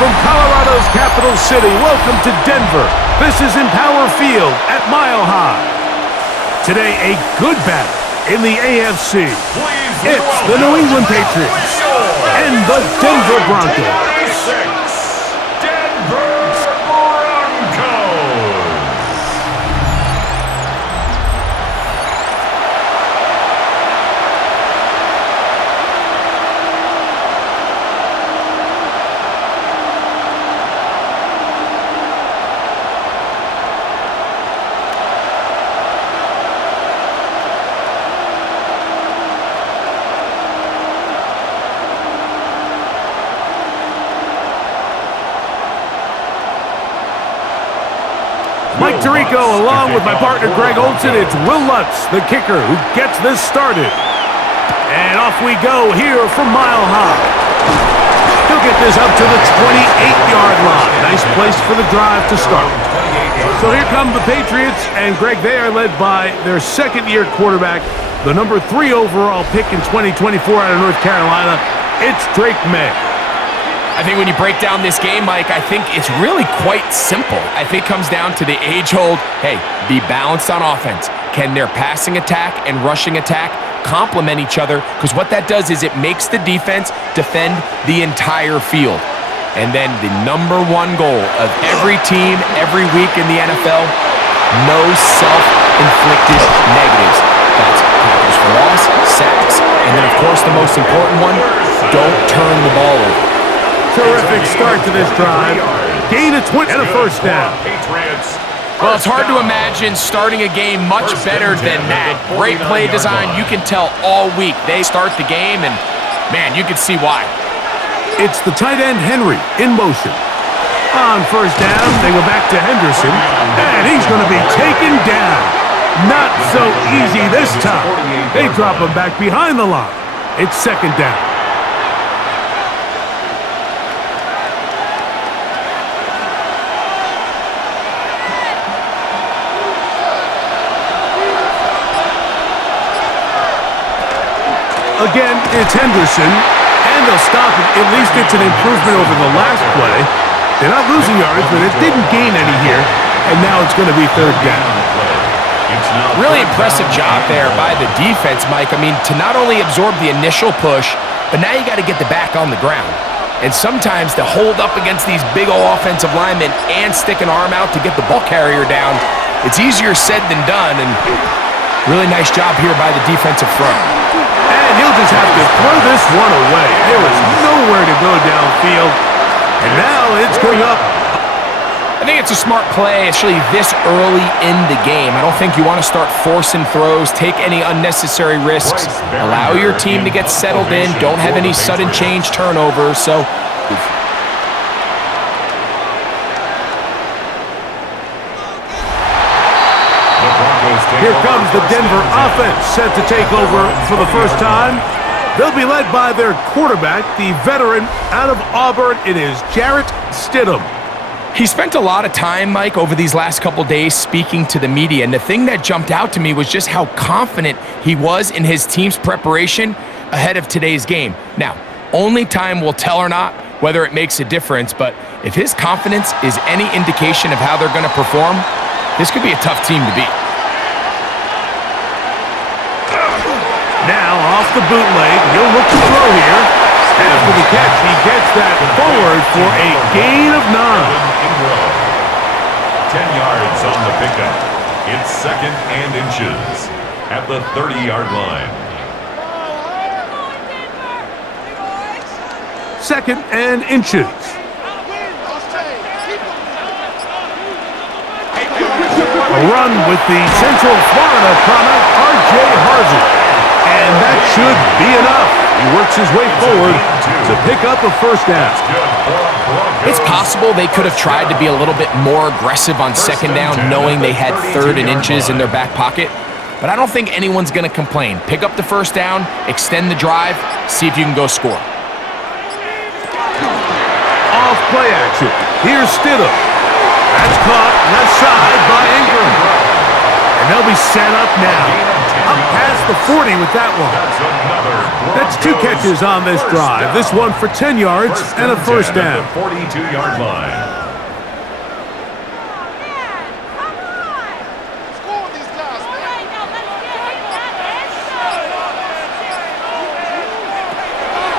from Colorado's capital city, welcome to Denver. This is Empower Field at Mile High. Today, a good battle in the AFC. It's the New England Patriots and the Denver Broncos. Mike Tirico, along with my partner Greg Olson, it's Will Lutz, the kicker, who gets this started. And off we go here from Mile High. He'll get this up to the 28-yard line. Nice place for the drive to start. So here come the Patriots, and Greg, they are led by their second-year quarterback, the number 3 overall pick in 2024 out of North Carolina. It's Drake May. I think when you break down this game, Mike, I think it's really quite simple. I think it comes down to the age-old, hey, be balanced on offense. Can their passing attack and rushing attack complement each other? Because what that does is it makes the defense defend the entire field. And then the #1 goal of every team, every week in the NFL, no self-inflicted negatives. That's tackles for loss, sacks, and then, of course, the most important one, don't turn the ball over. Terrific start to this drive. Gain of 20 and a first down. Well, it's hard to imagine starting a game much better than that. Great play design. You can tell all week they start the game, and, man, you can see why. It's the tight end Henry in motion. On first down, they go back to Henderson, and he's going to be taken down. Not so easy this time. They drop him back behind the line. It's second down. Again, it's Henderson, and they'll stop it. At least it's an improvement over the last play. They're not losing yards, but it didn't gain any here, and now it's going to be third down. Really impressive job there by the defense, Mike. I mean, to not only absorb the initial push, but now you got to get the back on the ground. And sometimes to hold up against these big old offensive linemen and stick an arm out to get the ball carrier down, it's easier said than done, and really nice job here by the defensive front. And he'll just have to throw this one away. There was nowhere to go downfield. And now it's going up. I think it's a smart play, especially this early in the game. I don't think you want to start forcing throws, take any unnecessary risks, allow your team to get settled in, don't have any sudden change turnovers. So here comes the Denver offense set to take over for the first time. They'll be led by their quarterback, the veteran out of Auburn. It is Jarrett Stidham. He spent a lot of time, Mike, over these last couple days speaking to the media, and the thing that jumped out to me was just how confident he was in his team's preparation ahead of today's game. Now, only time will tell or not whether it makes a difference, but if his confidence is any indication of how they're going to perform, this could be a tough team to beat. Now off the bootleg, he'll look to throw here. After the catch, he gets that forward for a gain of 9. 10 yards on the pickup. It's 2nd and inches at the 30-yard line. 2nd and inches. A run with the Central Florida product, R.J. Harvey. And that should be enough. He works his way forward to pick up a first down. It's possible they could have tried to be a little bit more aggressive on second down, knowing they had 3rd and inches in their back pocket. But I don't think anyone's going to complain. Pick up the first down, extend the drive, see if you can go score. Off play action. Here's Stidham. That's caught left side by Ingram. And they'll be set up now. Up past the 40 with that one. That's another That's 2 catches on this drive. This one for 10 yards and a first down. 42-yard line.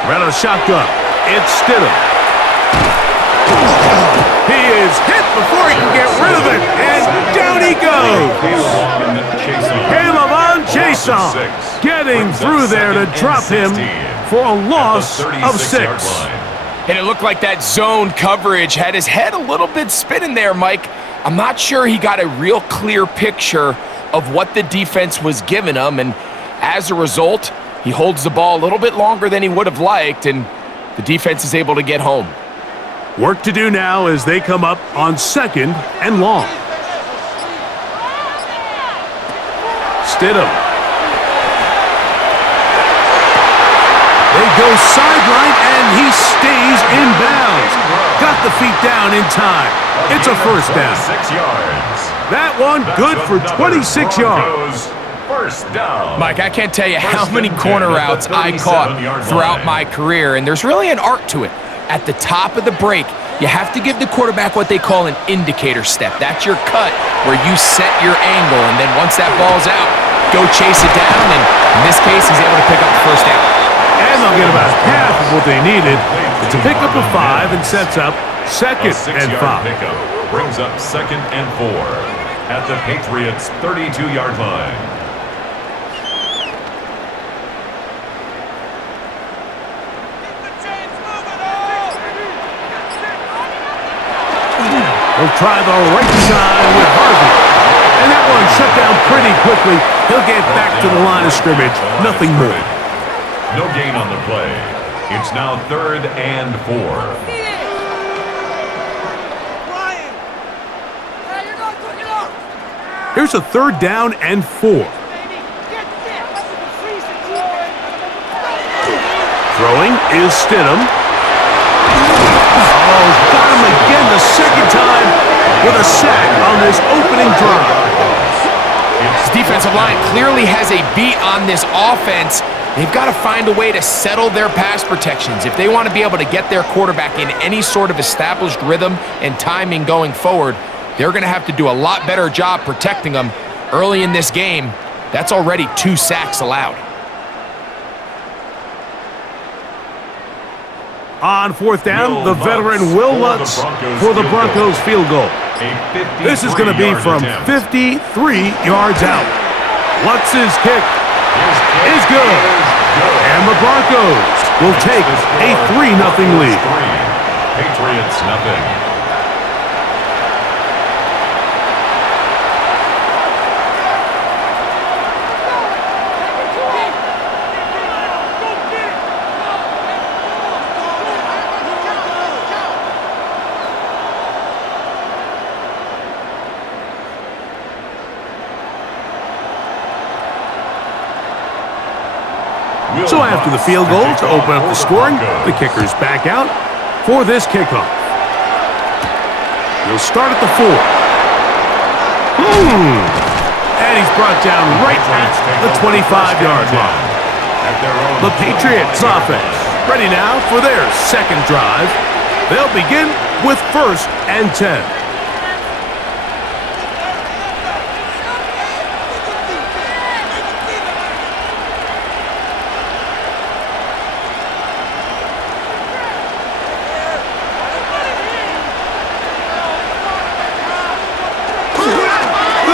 Ran a shotgun. It's Stidham. He is hit before he can get rid of it, and down he goes. Caleb on Jason, getting through there to drop him for a loss of 6. And it looked like that zone coverage had his head a little bit spinning there, Mike. I'm not sure he got a real clear picture of what the defense was giving him, and as a result, he holds the ball a little bit longer than he would have liked, and the defense is able to get home. Work to do now as they come up on 2nd and long. Stidham. They go sideline, and he stays in bounds. Got the feet down in time. It's a first down. 6 yards. That one good for 26 yards. First down. Mike, I can't tell you how many corner routes I caught throughout my career, and there's really an art to it. At the top of the break, you have to give the quarterback what they call an indicator step. That's your cut where you set your angle, and then once that ball's out, go chase it down, and in this case, he's able to pick up the first down. And they'll get about half of what they needed. It's a pickup of 5 and sets up 2nd and 5. Pickup brings up 2nd and 4 at the Patriots' 32-yard line. He'll try the right side with Harvey. And that one shut down pretty quickly. He'll get back to the line of scrimmage. Nothing more. No gain on the play. It's now 3rd and 4. Here's a 3rd down and 4. Throwing is Stidham. Oh, got him again the 2nd time with a sack on this opening drive. This defensive line clearly has a beat on this offense. They've got to find a way to settle their pass protections. If they want to be able to get their quarterback in any sort of established rhythm and timing going forward, they're going to have to do a lot better job protecting them. Early in this game, that's already 2 sacks allowed. On 4th down, the veteran Will Lutz for the Broncos field goal. This is going to be from 53 yards out. Lutz's kick is good. And the Broncos will take a 3-0 lead. Patriots nothing. So after the field goal to open up the scoring, the kicker's back out for this kickoff. He'll start at the 4. And he's brought down right at the 25-yard line. The Patriots offense ready now for their 2nd drive. They'll begin with 1st and 10.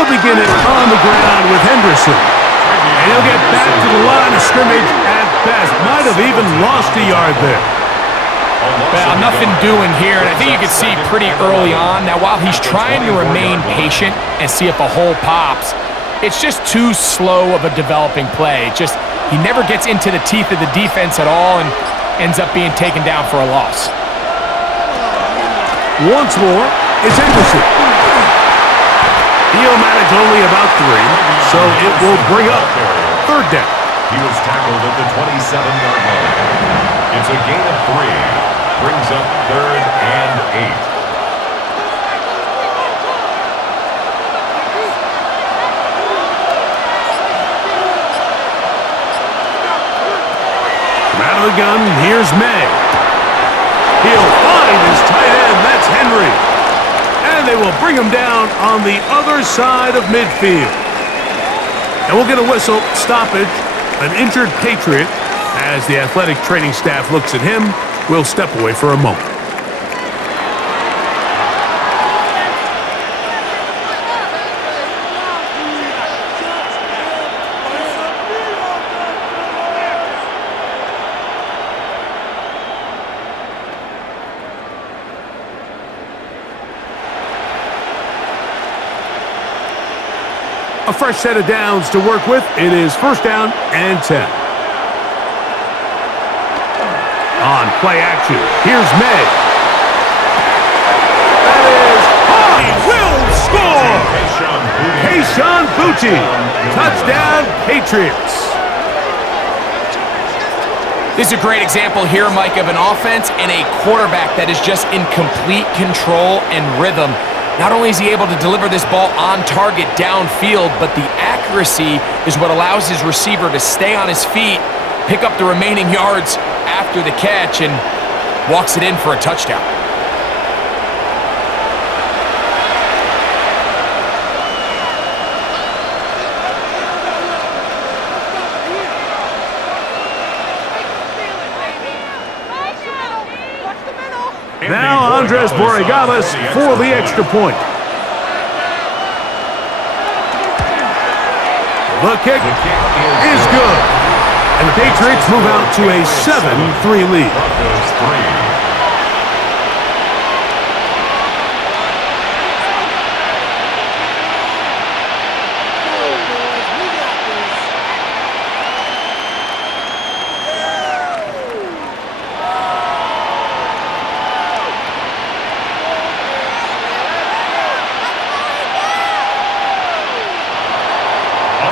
Begin it on the ground with Henderson. And he'll get back to the line of scrimmage at best. Might have even lost a yard there. Well, nothing doing here, and I think you can see pretty early on. Now, while he's trying to remain patient and see if a hole pops, it's just too slow of a developing play. He never gets into the teeth of the defense at all and ends up being taken down for a loss. Once more, it's Henderson. He'll manage only about 3, so it will bring up 3rd down. He was tackled at the 27-yard line. It's a gain of 3. Brings up 3rd and 8. gun, here's May. He'll find his tight end, that's Henry. And they will bring him down on the other side of midfield. And we'll get a whistle, stoppage, an injured Patriot. As the athletic training staff looks at him, we'll step away for a moment. A fresh set of downs to work with. It is first down and 10. On play action, here's May. That is, he will score! Kayshon Boutte, touchdown Patriots. This is a great example here, Mike, of an offense and a quarterback that is just in complete control and rhythm. Not only is he able to deliver this ball on target downfield, but the accuracy is what allows his receiver to stay on his feet, pick up the remaining yards after the catch, and walks it in for a touchdown. Now Andres Borregales for the extra point. The kick is good. And the Patriots move out to a 7-3 lead.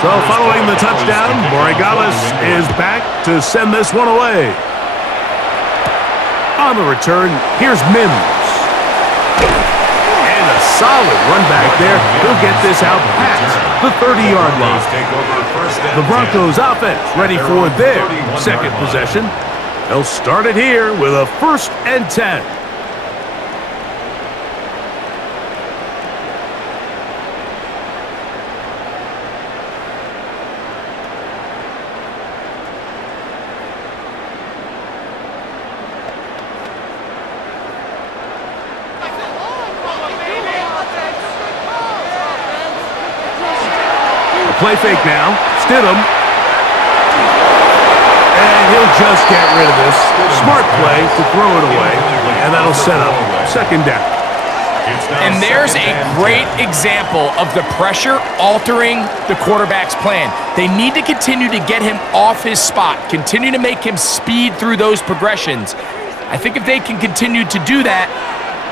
So following the touchdown, Borregales is back to send this one away. On the return, here's Mims. And a solid run back there. He'll get this out past the 30-yard line. The Broncos offense ready for their second possession. They'll start it here with a 1st and 10. Play fake now. Stidham. And he'll just get rid of this. Smart play to throw it away. And that'll set up second down. And there's a great example of the pressure altering the quarterback's plan. They need to continue to get him off his spot, continue to make him speed through those progressions. I think if they can continue to do that,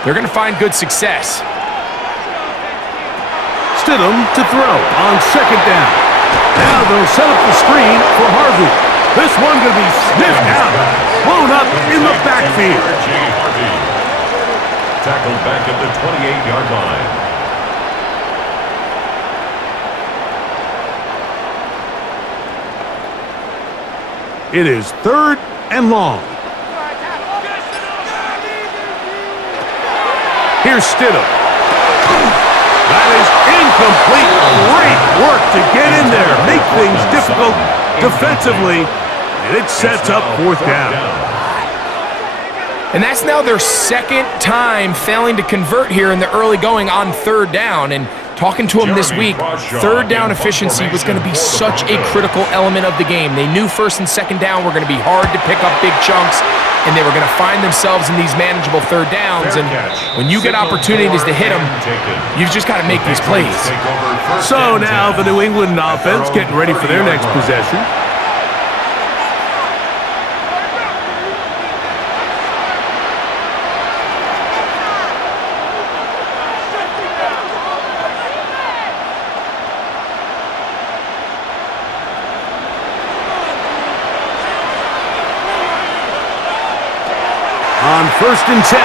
they're going to find good success. Stidham to throw on second down. Now they'll set up the screen for Harvey. This one going to be sniffed out. Blown up in the backfield. Tackled back at the 28-yard line. It is 3rd and long. Here's Stidham. That is incomplete. Great work to get in there, make things difficult defensively, and it sets up 4th down. And that's now their second time failing to convert here in the early going on 3rd down. And talking to him this week, 3rd down efficiency was going to be such a critical element of the game. They knew 1st and 2nd down were going to be hard to pick up big chunks, and they were going to find themselves in these manageable 3rd downs. And when you get opportunities to hit them, you've just got to make these plays. So now the New England offense getting ready for their next possession. On 1st and 10.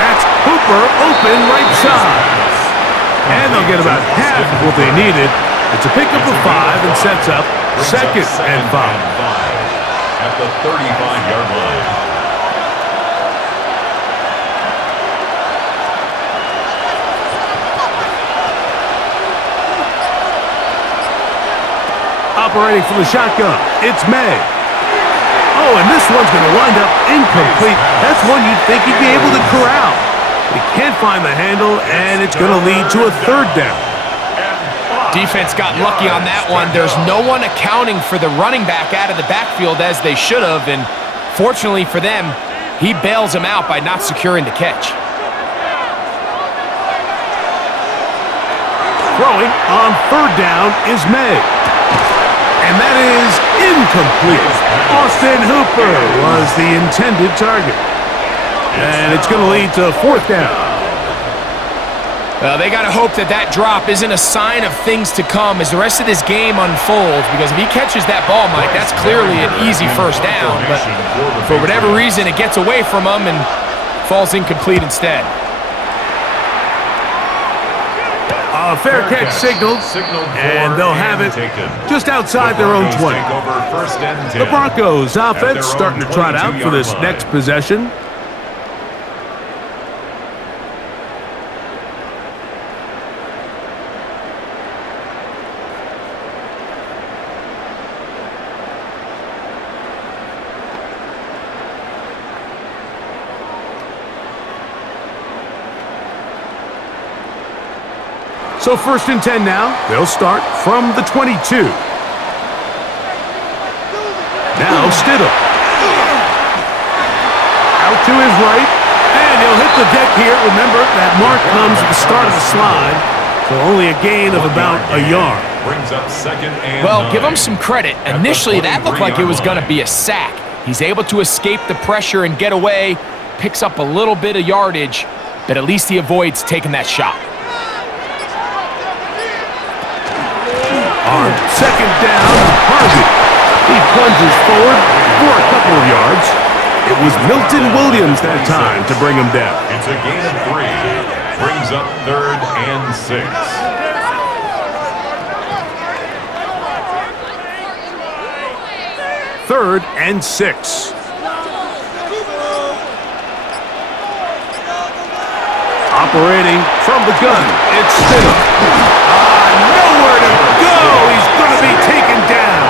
That's Hooper open right side. And they'll get about half of what they needed. It's a pickup of 5 and sets up 2nd and 5. at the 35-yard line. Operating from the shotgun, it's May. Oh, and this one's going to wind up incomplete. That's one you'd think he'd be able to corral. He can't find the handle, and it's going to lead to a third down. Defense got lucky on that one. There's no one accounting for the running back out of the backfield as they should have, and fortunately for them, he bails him out by not securing the catch. Throwing on third down is May. And that is incomplete. Austin Hooper was the intended target. And it's going to lead to fourth down. They got to hope that that drop isn't a sign of things to come as the rest of this game unfolds, because if he catches that ball, Mike, that's clearly an easy first down. But for whatever reason, it gets away from him and falls incomplete instead. A fair catch signaled, and they'll have it just outside their own 20. The Broncos offense starting to trot out for this next possession. So first and 10 now. They'll start from the 22. Now Stidham. Out to his right. And he'll hit the deck here. Remember, that mark comes at the start of the slide. So only a gain of about a yard. Brings up second and well, give him some credit. Initially, that looked like it was going to be a sack. He's able to escape the pressure and get away. Picks up a little bit of yardage, but at least he avoids taking that shot. On second down, Harvey. He plunges forward for a couple of yards. It was Milton Williams that time to bring him down. It's a gain of 3. Brings up third and 6. Third and 6. Operating from the gun, it's Stidham. Nowhere to go. He's going to be taken down.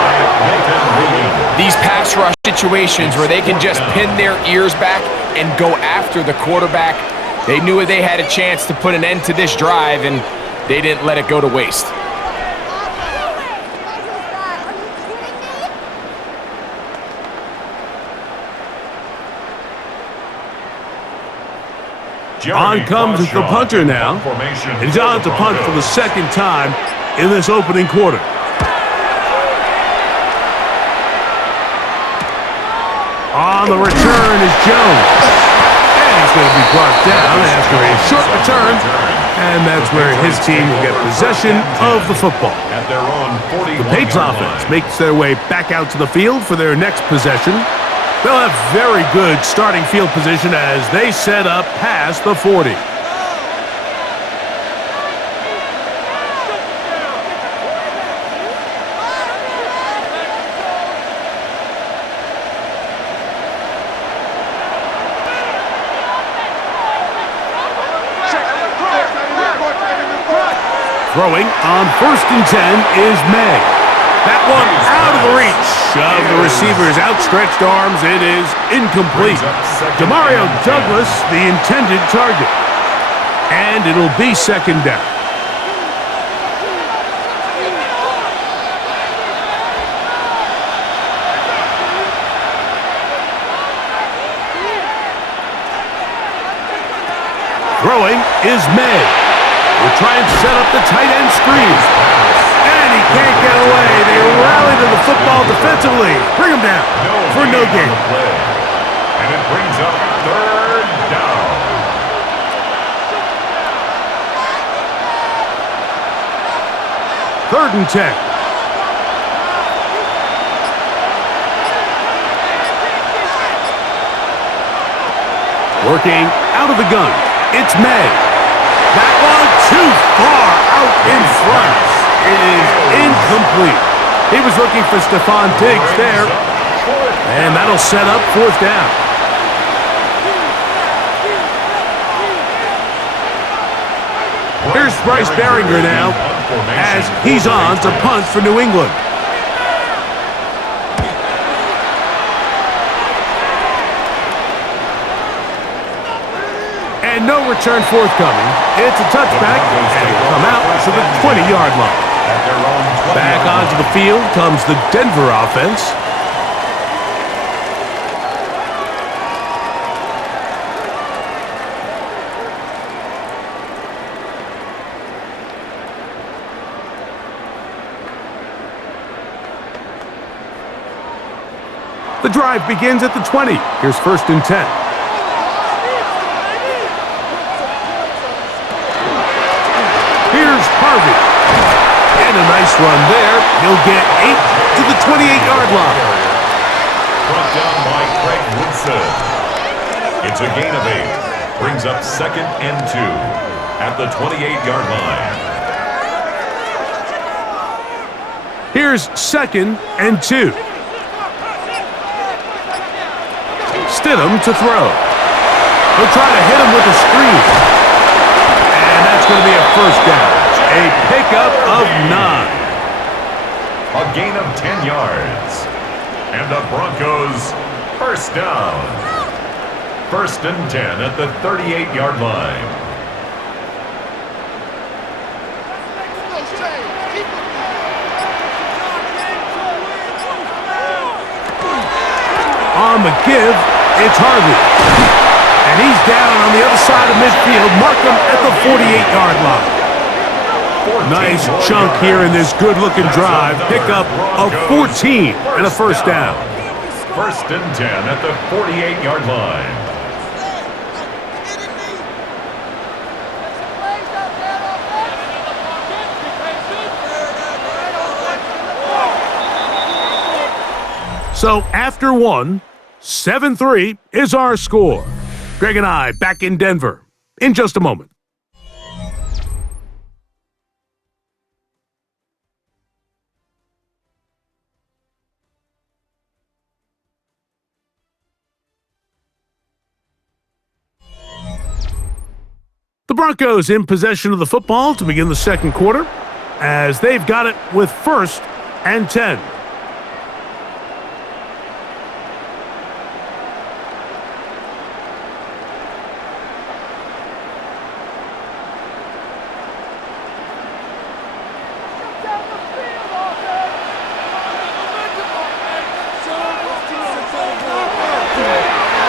These pass rush situations where they can just pin their ears back and go after the quarterback, they knew they had a chance to put an end to this drive, and they didn't let it go to waste. On comes the punter now. He's on to punt for the second time in this opening quarter. On the return is Jones. And he's going to be brought down after a short return. And that's where his team will get possession of the football. The Patriots offense makes their way back out to the field for their next possession. They'll have very good starting field position as they set up past the 40. Throwing on first and 10 is May. That one out of the reach of the receiver's outstretched arms. It is incomplete. Demario Douglas, the intended target. And it'll be second down. Throwing is May. We're trying to set up the tight end screen. And he can't get away. They rally to the football defensively. Bring him down for no gain. And it brings up third down. Third and 10. Working out of the gun. It's May. That one too far out in front. It is incomplete. He was looking for Stephon Diggs there. And that'll set up fourth down. Here's Bryce Behringer now as he's on to punt for New England. And no return forthcoming. It's a touchback, and it'll come out to the 20-yard line. Back onto the field comes the Denver offense. The drive begins at the 20. Here's first and 10. Here's Harvey. And a nice run there. He'll get 8 to the 28-yard line. Brought down by Craig Woodson. It's a gain of 8. Brings up second and 2 at the 28-yard line. Here's second and 2. Stidham to throw. He'll try to hit him with a screen. And that's going to be a first down. A pickup of 9. A gain of 10 yards. And the Broncos first down. First and 10 at the 38-yard line. On the give, it's Harvey. And he's down on the other side of midfield. Mark him at the 48-yard line. Nice chunk here in this good-looking drive. Pickup of 14 and a first down. First and 10 at the 48-yard line. So after one, 7-3 is our score. Greg and I back in Denver in just a moment. The Broncos in possession of the football to begin the second quarter as they've got it with first and 10.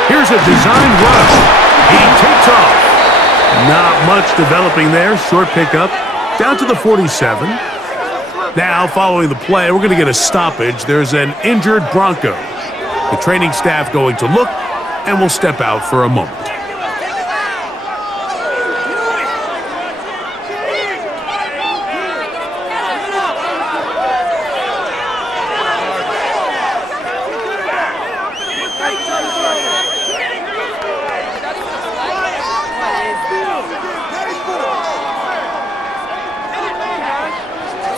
Here's a design rush. He takes off. Not much developing there. Short pickup. Down to the 47. Now, following the play, we're going to get a stoppage. There's an injured Bronco. The training staff going to look, and we'll step out for a moment.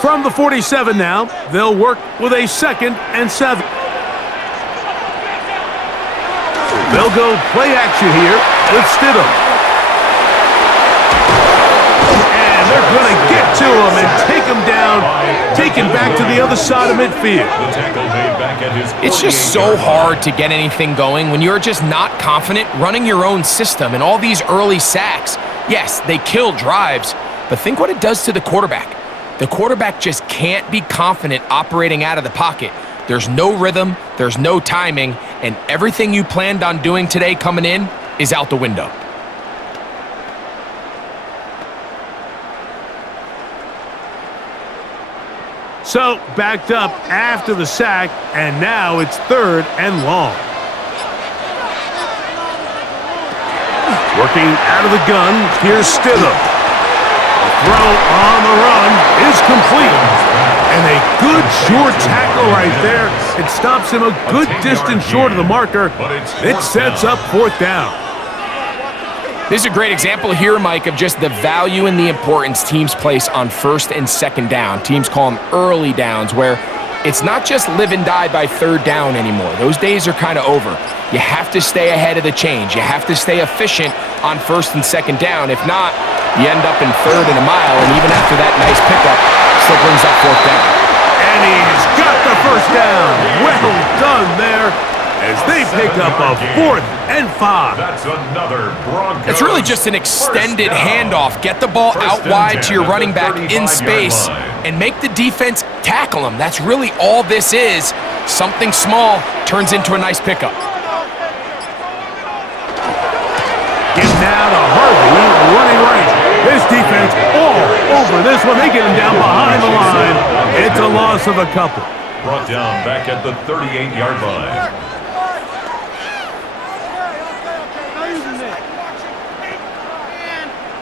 From the 47 now, they'll work with a second and 7. They'll go play action here with Stidham. And they're going to get to him and take him down, take him back to the other side of midfield. It's just so hard to get anything going when you're just not confident running your own system, and all these early sacks. Yes, they kill drives, but think what it does to the quarterback. The quarterback just can't be confident operating out of the pocket. There's no rhythm, there's no timing, and everything you planned on doing today coming in is out the window. So, backed up after the sack, and now it's third and long. Working out of the gun, here's Stidham. Throw on the run is complete. And a good short tackle right there. It stops him a good distance short of the marker. It sets up fourth down. This is a great example here, Mike, of just the value and the importance teams place on first and second down. Teams call them early downs, where it's not just live and die by third down anymore. Those days are kind of over. You have to stay ahead of the change. You have to stay efficient on first and second down. If not, you end up in third and a mile, and even after that nice pickup, still brings up fourth down. And he's got the first down. Well done there as they pick up a 4th and 5. That's another Broncos. It's really just an extended handoff. Get the ball out wide to your running back in space and make the defense tackle him. That's really all this is. Something small turns into a nice pickup. Get now to Harvey running right. This defense all over this one. They get him down behind the line. It's a loss of a couple. Brought down back at the 38-yard line.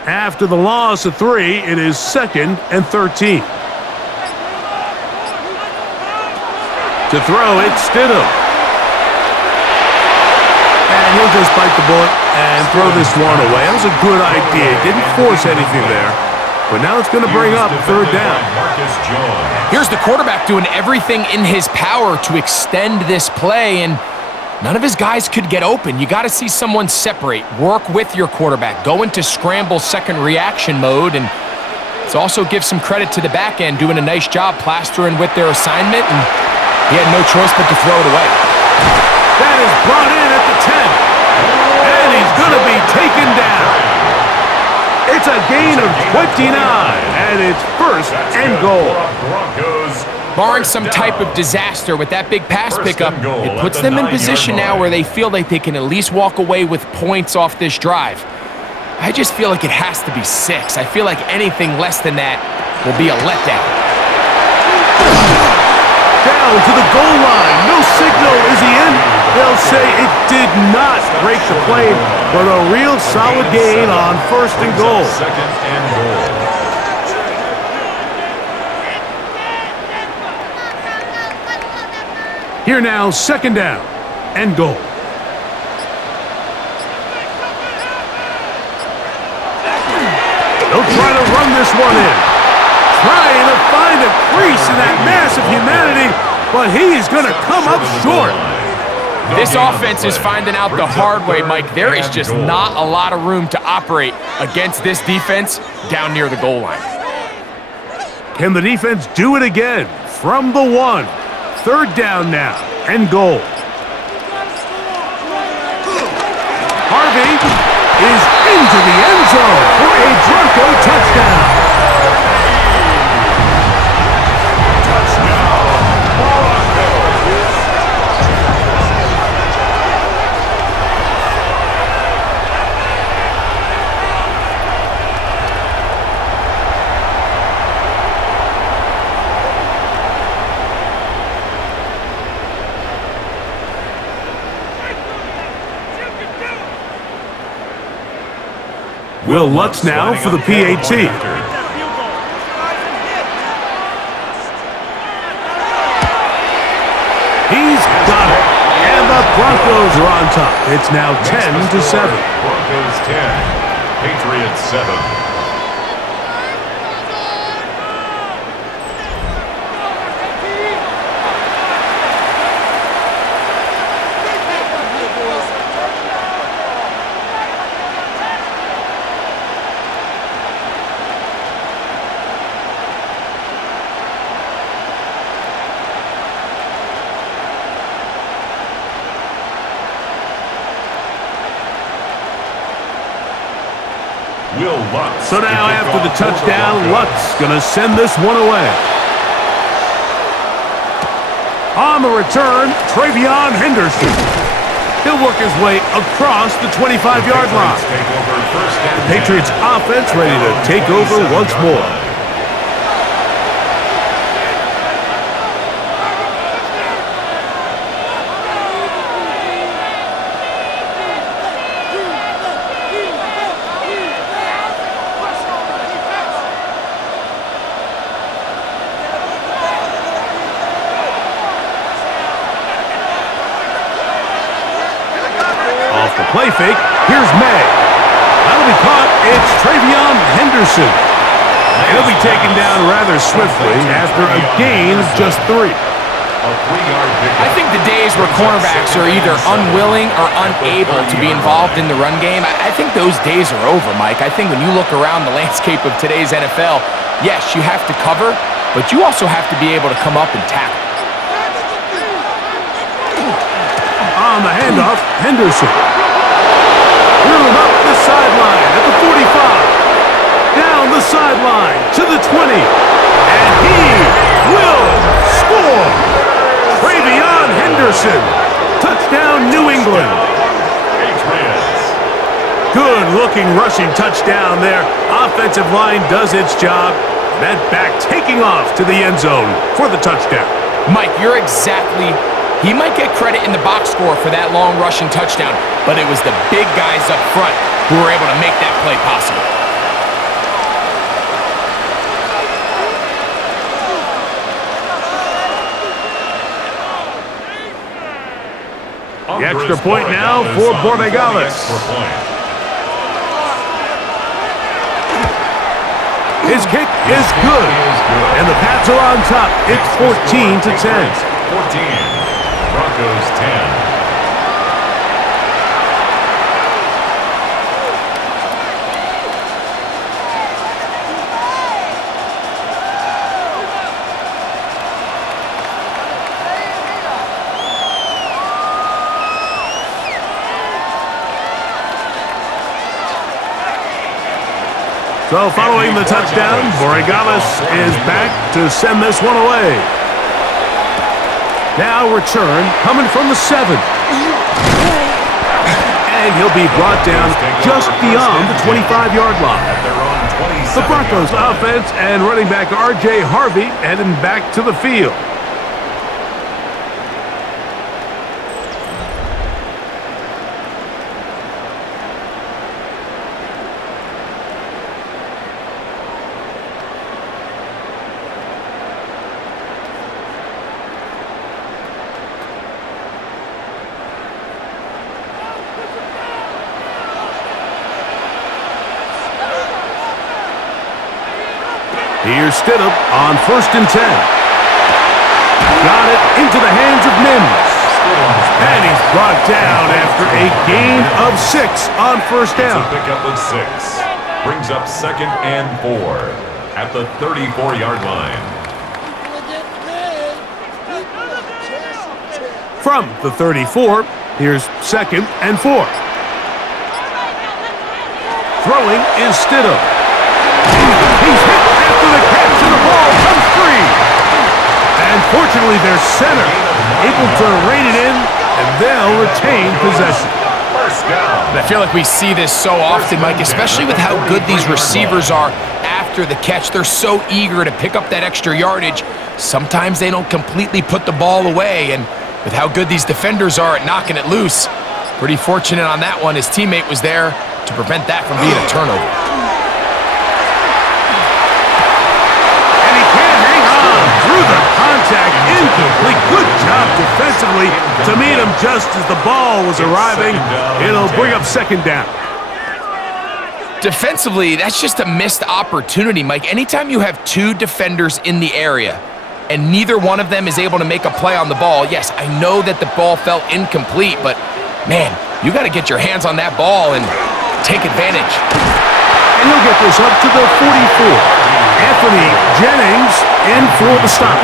After the loss of 3, it is 2nd and 13. To throw, it's Stidham. And he'll just bite the bullet and throw this one away. That was a good idea. Didn't force anything there. But now it's going to bring up 3rd down. Here's the quarterback doing everything in his power to extend this play, and none of his guys could get open. You got to see someone separate, work with your quarterback, go into scramble second reaction mode, and let's also give some credit to the back end doing a nice job plastering with their assignment, and he had no choice but to throw it away. That is brought in at the 10, and he's going to be taken down. It's a gain of 29, and it's 1st and goal. Barring some type of disaster with that big pass pickup, it puts them in position now where they feel like they can at least walk away with points off this drive. I just feel like it has to be 6. I feel like anything less than that will be a letdown. Down to the goal line. No signal. Is he in? They'll say it did not break the play, but a real solid gain on 1st and goal. 2nd and goal. Here now, 2nd down and goal. They'll try to run this one in. Trying to find a crease in that mass of humanity, but he is going to come up short. This offense is finding out the hard way, Mike. There is just not a lot of room to operate against this defense down near the goal line. Can the defense do it again? From the 1. 3rd down now and goal. Harvey is into the end zone for a Bronco touchdown. Will Lutz now for the PAT. He's got it. And the Broncos are on top. It's now 10-7. Broncos 10, Patriots 7. So now after the touchdown, Lutz going to send this one away. On the return, Travion Henderson. He'll work his way across the 25-yard line. The Patriots offense ready to take over once more. Play fake. Here's May. That'll be caught. It's Travion Henderson. He'll be taken down rather swiftly after a gain of just 3. A 3-yard pickup. I think the days where cornerbacks are either unwilling or unable to be involved in the run game, I think those days are over, Mike. I think when you look around the landscape of today's NFL, yes, you have to cover, but you also have to be able to come up and tackle. On the handoff, Henderson. Threw him up the sideline at the 45. Down the sideline to the 20. And he will score. Travion Henderson. Touchdown, New England. Patriots. Good-looking rushing touchdown there. Offensive line does its job. That back taking off to the end zone for the touchdown. Mike, you're exactly... He might get credit in the box score for that long rushing touchdown, but it was the big guys up front who were able to make that play possible. The extra point now for Borregales. His kick is good, and the Pats are on top. It's 14-10. 14. Broncos 10. So following the touchdown, Borregales is back to send this one away. Now return coming from the 7. And he'll be brought down just beyond the 25-yard line. The Broncos offense and running back R.J. Harvey heading back to the field. Here's Stidham on 1st and 10. Got it into the hands of Mims. And he's brought down after a gain of 6 on 1st down. It's a pickup of 6. Brings up 2nd and 4 at the 34-yard line. From the 34, here's 2nd and 4. Throwing is Stidham. He's hit after the catch, and the ball comes free. And fortunately, their center able to rein it in, and they'll retain possession. First down. I feel like we see this so often, Mike, especially with how good these receivers are after the catch. They're so eager to pick up that extra yardage. Sometimes they don't completely put the ball away, and with how good these defenders are at knocking it loose, pretty fortunate on that one. His teammate was there to prevent that from being a turnover. Through the contact, incomplete. Good job defensively to meet him just as the ball was arriving. It'll bring up 2nd down. Defensively, that's just a missed opportunity, Mike. Anytime you have 2 defenders in the area and neither one of them is able to make a play on the ball, yes, I know that the ball felt incomplete, but man, you got to get your hands on that ball and take advantage. And he'll get this up to the 44. Anthony Jennings in for the stop. A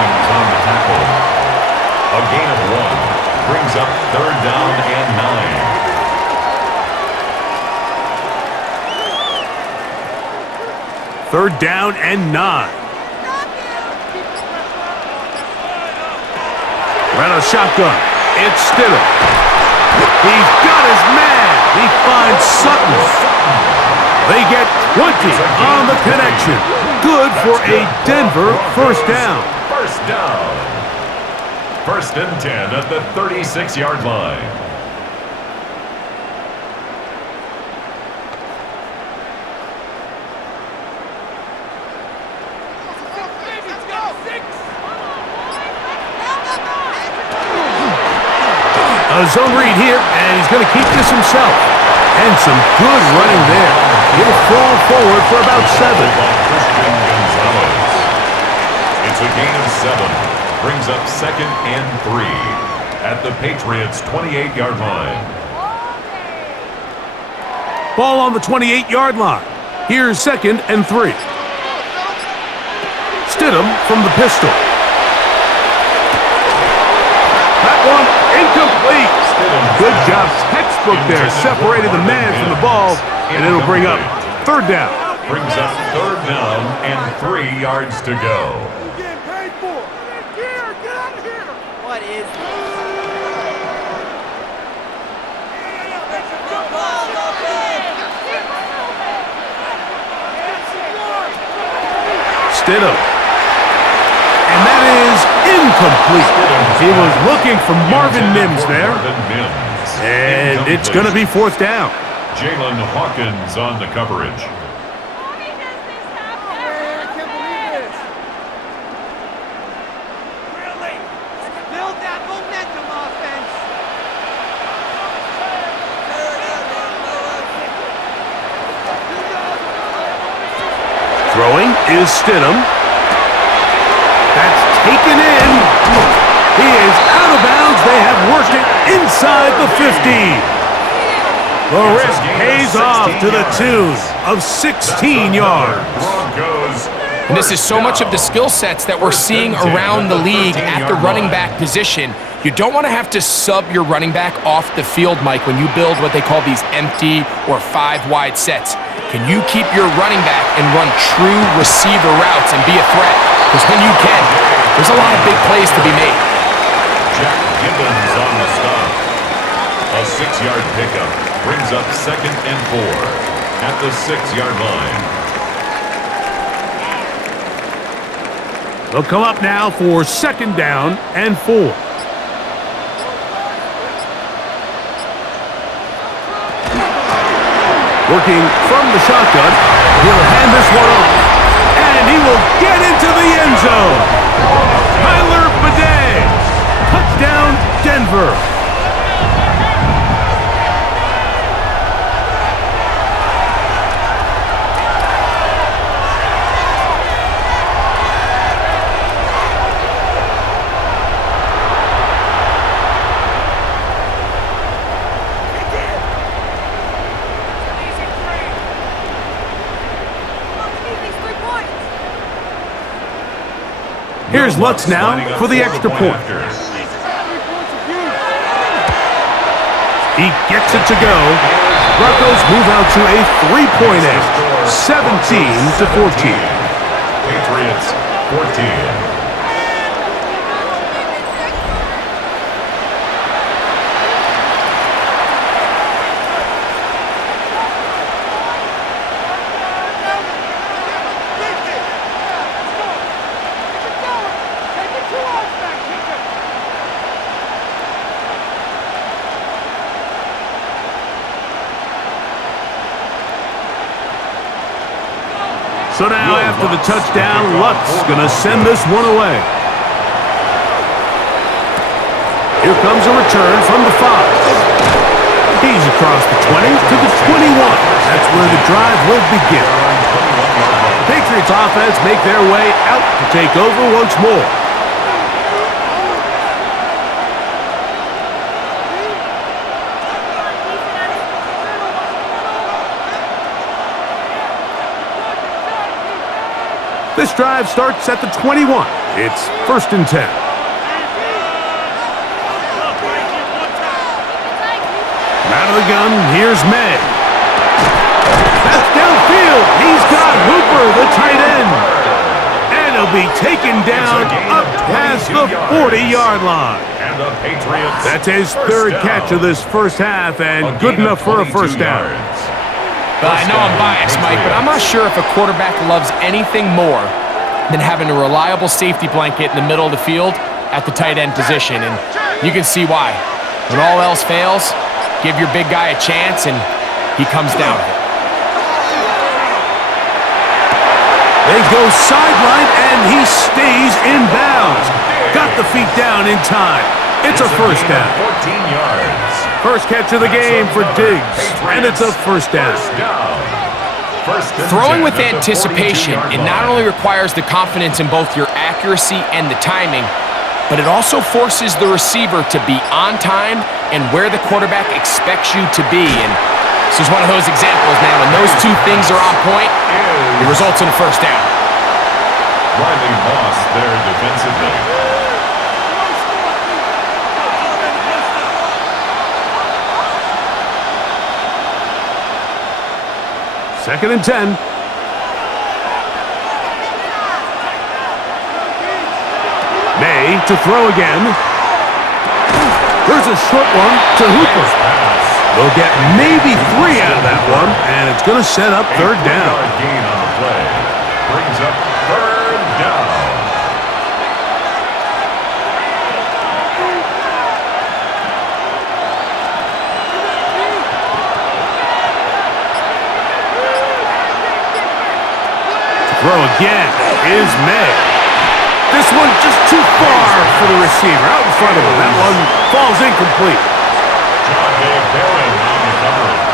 gain of 1 brings up 3rd down and 9. 3rd down and 9. Ran a shotgun. It's Stidham. He's got his man. He finds Sutton. They get 20 on the connection. Good for a Denver 1st down. First down. 1st and 10 at the 36-yard line. A zone read here, and he's going to keep this himself. And some good running there. He'll fall forward for about 7. It's a gain of 7. brings up 2nd and 3 at the Patriots' 28-yard line. Ball on the 28-yard line. Here's 2nd and 3. Stidham from the pistol. That one incomplete. Good job, textbook there. Separated the man from the ball, and it'll bring up 3rd down. Brings up 3rd down and 3 yards to go. Get paid for. Get out of here. What is this? Stidham. And that is incomplete. He was looking for Marvin Mims there. And it's going to be 4th down. Jalen Hawkins on the coverage. I can't believe this. Really? Build that momentum offense. Throwing is Stidham. That's taken in. He is out of bounds. They have worked it inside the 50. The risk pays off to the tune of 16 yards. Broncos. And this is so much of the skill sets that we're seeing around the league at the running back position. You don't want to have to sub your running back off the field, Mike, when you build what they call these empty or 5-wide sets. Can you keep your running back and run true receiver routes and be a threat? Because when you can, there's a lot of big plays to be made. Jack Gibbons on the stop. A 6-yard pickup brings up 2nd and 4 at the 6-yard line. They'll come up now for 2nd down and 4. Working from the shotgun, he'll hand this one off. And he will get into the end zone. Tyler Bidet. Touchdown, Denver. Here's Lutz now for the extra point. He gets it to go. Broncos move out to a 3-point edge, 17-14. Patriots 14. So now after the touchdown, Lutz going to send this one away. Here comes a return from the 5. He's across the 20 to the 21. That's where the drive will begin. Patriots offense make their way out to take over once more. This drive starts at the 21. It's 1st and 10. Out of the gun, here's May. That's downfield. He's got Hooper, the tight end. And he'll be taken down up past the 40-yard line. And the Patriots. That's his 3rd catch of this first half, and good enough for a 1st down. I know I'm biased, Mike, but I'm not sure if a quarterback loves anything more than having a reliable safety blanket in the middle of the field at the tight end position, and you can see why. When all else fails, give your big guy a chance, and he comes down with it. They go sideline, and he stays in bounds. Got the feet down in time. It's a 1st down. 14 yards. First catch of the game for Diggs, and it's a 1st down. Throwing with anticipation, it not only requires the confidence in both your accuracy and the timing, but it also forces the receiver to be on time and where the quarterback expects you to be. And this is one of those examples, man. When those two things are on point, it results in a first down. Riley Moss there defensively. Second and 10. May to throw again. There's a short one to Hooper. They'll get maybe 3 out of that one, and it's going to set up third down. Gain on the play. Brings up third down. Throw again is May. This one just too far for the receiver. Out in front of him. That one falls incomplete. John Dave Barron on the coverage.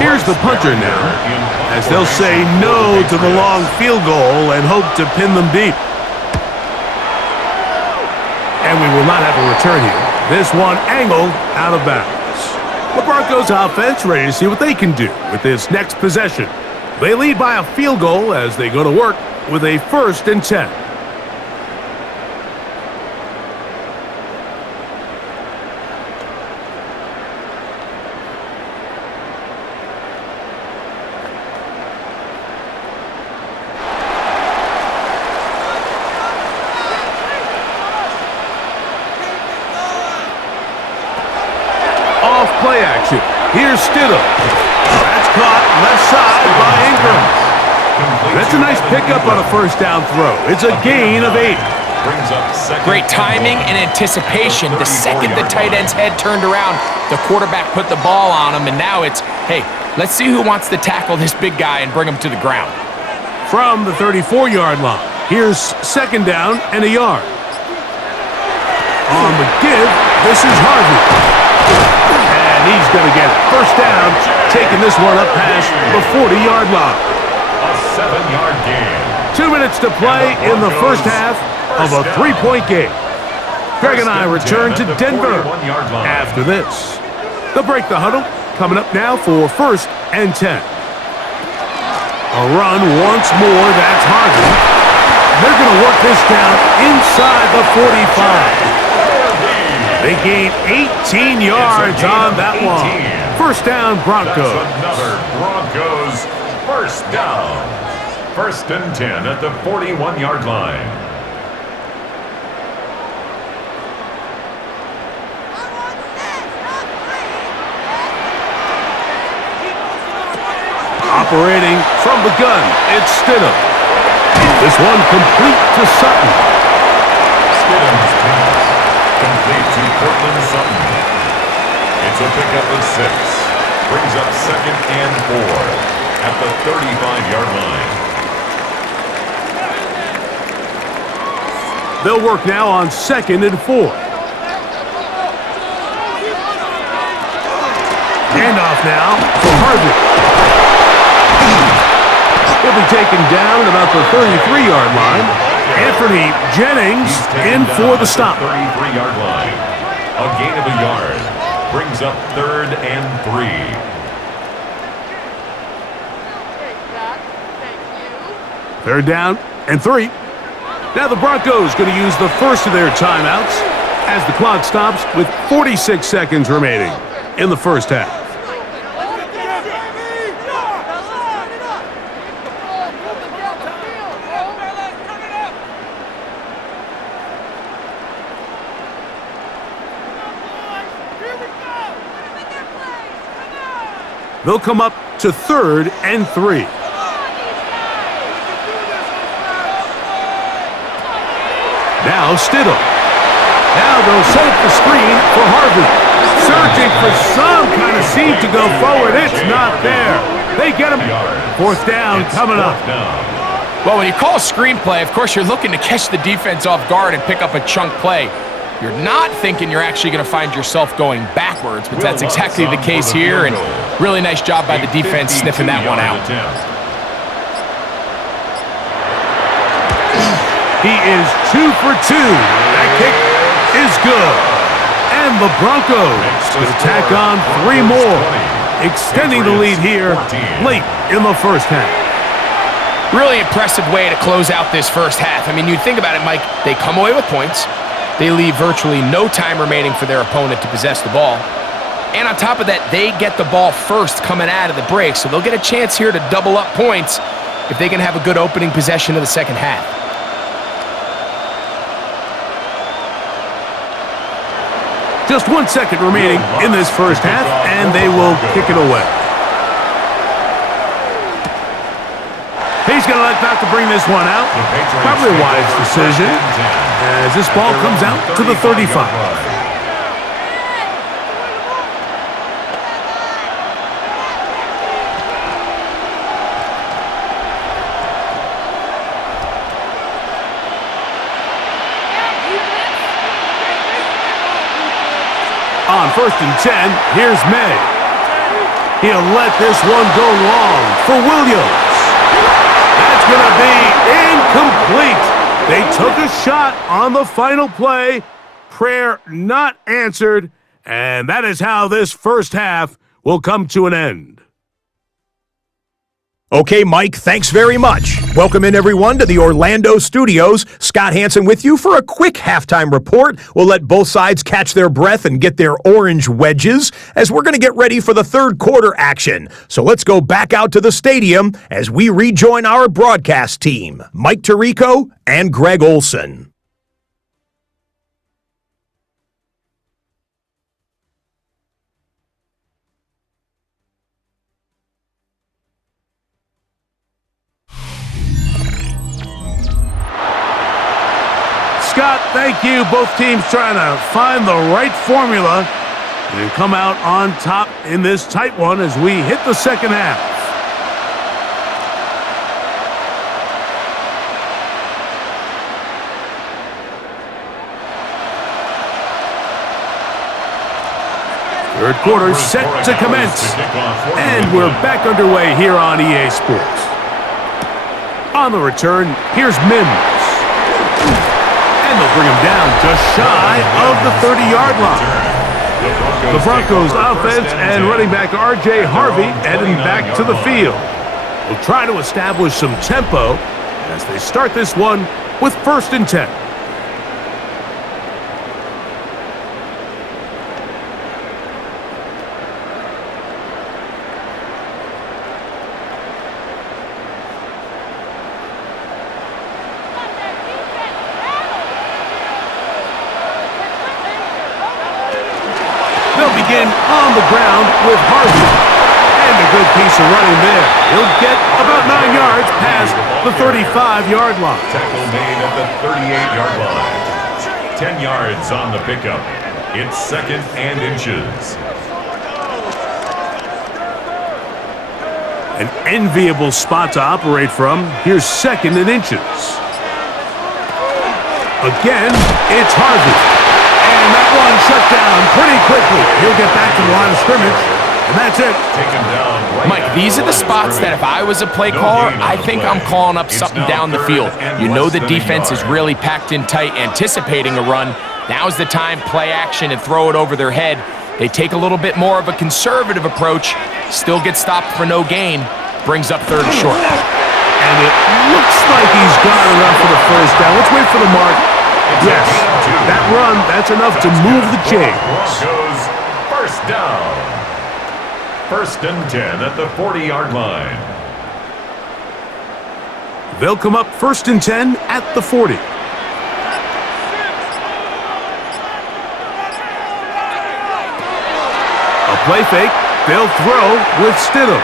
Here's the punter now, as they'll say no to the long field goal and hope to pin them deep. And we will not have a return here. This one angled out of bounds. The Broncos offense ready to see what they can do with this next possession. They lead by a field goal as they go to work with a 1st and 10. Play action. Here's Stidham. That's caught left side by Ingram. That's a nice pickup on a first down throw. It's a gain of 8. Brings up second. Great timing and anticipation. The second the tight end's head turned around, the quarterback put the ball on him, and now it's, hey, let's see who wants to tackle this big guy and bring him to the ground. From the 34-yard line, here's second down and a yard. On the give, this is Harvey. And he's going to get first down, taking this one up past the 40-yard line. A 7-yard gain. 2 minutes to play in the first half of a 3-point game. Greg and I return to Denver after this. They'll break the huddle, coming up now for 1st and 10. A run once more, that's Harvey. They're going to work this down inside the 45. They gain 18 yards on that one. First down, Broncos. That's another Broncos first down. 1st and 10 at the 41-yard line. Operating from the gun, it's Stidham. This one complete to Sutton. Stidham's pass complete to Cortland Sutton. It's a pickup of 6. Brings up 2nd and 4 at the 35-yard line. They'll work now on 2nd and 4. Handoff now for Harvey. He'll be taken down at about the 33-yard line. Anthony Jennings in for the stop. 33-yard line. A gain of a yard. Brings up 3rd and 3. Third down and 3. Now the Broncos going to use the first of their timeouts as the clock stops with 46 seconds remaining in the first half. They'll come up to 3rd and 3. Now Stidham. Now they'll set up the screen for Harvey. Searching for some kind of seam to go forward. It's not there. They get him. 4th down coming up. Well, when you call a screen play, of course, you're looking to catch the defense off guard and pick up a chunk play. You're not thinking you're actually going to find yourself going backwards, but that's exactly the case here, and really nice job by the defense sniffing that one out. He is 2 for 2. That kick is good. And the Broncos will tack on 3 more, extending the lead here late in the first half. Really impressive way to close out this first half. I mean, you think about it, Mike, they come away with points. They leave virtually no time remaining for their opponent to possess the ball. And on top of that, they get the ball first coming out of the break, so they'll get a chance here to double up points if they can have a good opening possession of the second half. Just 1 second remaining in this first half, and they will kick it away. He's going to elect not to bring this one out. Probably a wise decision, as this ball comes out to the 35. On 1st and 10, here's May. He'll let this one go long for Williams. That's going to be incomplete. They took a shot on the final play. Prayer not answered. And that is how this first half will come to an end. Okay, Mike, thanks very much. Welcome in, everyone, to the Orlando studios. Scott Hansen with you for a quick halftime report. We'll let both sides catch their breath and get their orange wedges as we're going to get ready for the third quarter action. So let's go back out to the stadium as we rejoin our broadcast team, Mike Tirico and Greg Olson. Scott, thank you. Both teams trying to find the right formula and come out on top in this tight one as we hit the second half. Third quarter set to commence, and we're back underway here on EA Sports. On the return, here's Mims. And they'll bring him down just shy of the 30-yard line. The Broncos offense and running back R.J. Harvey heading back to the field. Will try to establish some tempo as they start this one with 1st and 10. On the ground with Harvey. And a good piece of running there. He'll get about 9 yards past the 35-yard line. Tackle made at the 38-yard line. 10 yards on the pickup. It's 2nd and inches. An enviable spot to operate from. Here's 2nd and inches. Again, it's Harvey. And that one shut down pretty quickly. He'll get back to the line of scrimmage, and that's it. Mike, these are the spots that if I was a play caller, I think I'm calling up something down the field. You know the defense is really packed in tight, anticipating a run. Now's the time, play action and throw it over their head. They take a little bit more of a conservative approach, still get stopped for no gain, brings up 3rd and short. And it looks like he's got enough for the first down. Let's wait for the mark. Yes, that run, that's enough to move the chains. Broncos, 1st down. 1st and 10 at the 40-yard line. They'll come up 1st and 10 at the 40. A play fake. They'll throw with Stidham.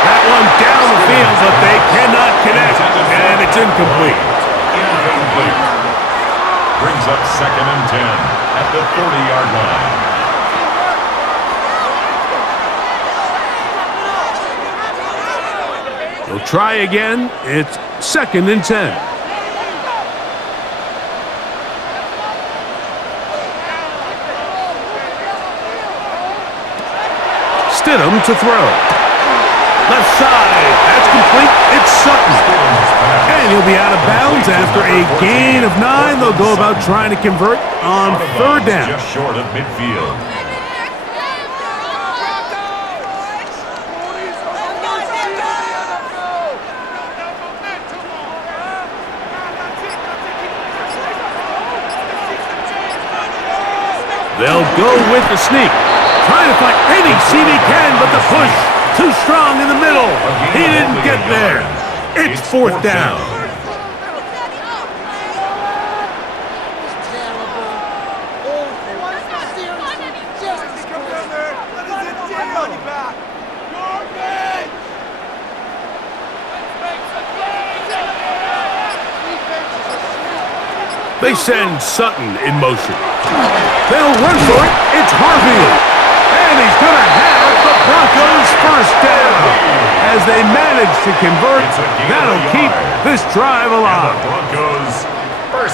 That one down the field, but they cannot connect, and it's incomplete. Incomplete. Brings up 2nd and 10 at the 40-yard line. They'll try again. It's 2nd and 10. Stidham to throw. Left side. That's complete. It's Sutton. And he'll be out of bounds after a gain of 9. They'll go about trying to convert on third down. Just short of midfield. They'll go with the sneak. Trying to find any seam he can, but the push too strong in the middle. He didn't get there. It's fourth down. They send Sutton in motion. They'll run for it. It's Harvey. And he's going to have the Broncos first down. As they manage to convert, that'll keep this drive alive.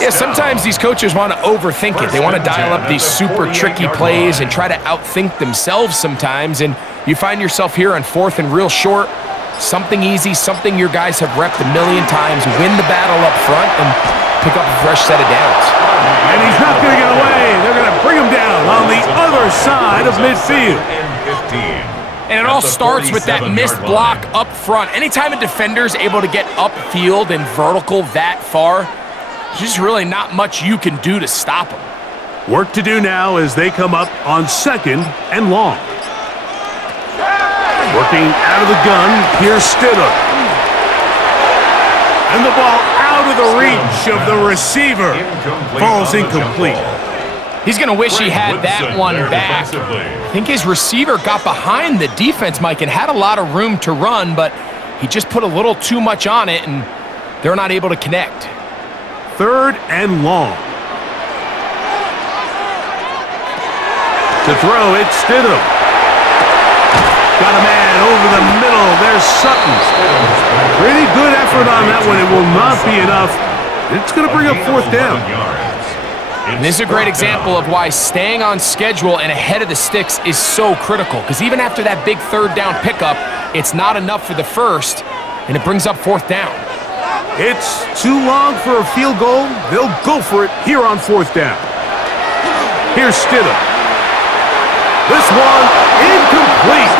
Yeah, sometimes these coaches want to overthink it. They want to dial up these super tricky plays and try to outthink themselves sometimes. And you find yourself here on fourth and real short. Something easy, something your guys have repped a million times. Win the battle up front and pick up a fresh set of downs. And he's not going to get away. They're going to bring him down on the other side of midfield. And it all starts with that missed block up front. Anytime a defender's able to get upfield and vertical that far, there's just really not much you can do to stop them. Work to do now as they come up on second and long. Working out of the gun, here's Stidham. And the ball out of the reach of the receiver. Falls incomplete. He's going to wish he had that one back. I think his receiver got behind the defense, Mike, and had a lot of room to run, but he just put a little too much on it, and they're not able to connect. Third and long. To throw, it's Stidham. Got a man over the middle. There's Sutton. Pretty good effort on that one. It will not be enough. It's going to bring up fourth down. And this is a great example of why staying on schedule and ahead of the sticks is so critical. Because even after that big third down pickup, it's not enough for the first, and it brings up fourth down. It's too long for a field goal. They'll go for it here on fourth down. Here's Stidham. This one incomplete.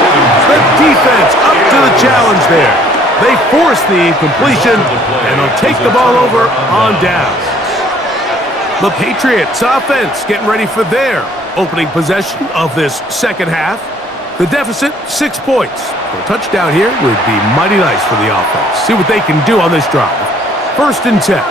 The defense up to the challenge there. They force the incompletion, and they'll take the ball over on down. The Patriots offense getting ready for their opening possession of this second half. The deficit, 6 points. A touchdown here would be mighty nice for the offense. See what they can do on this drive. First and 10.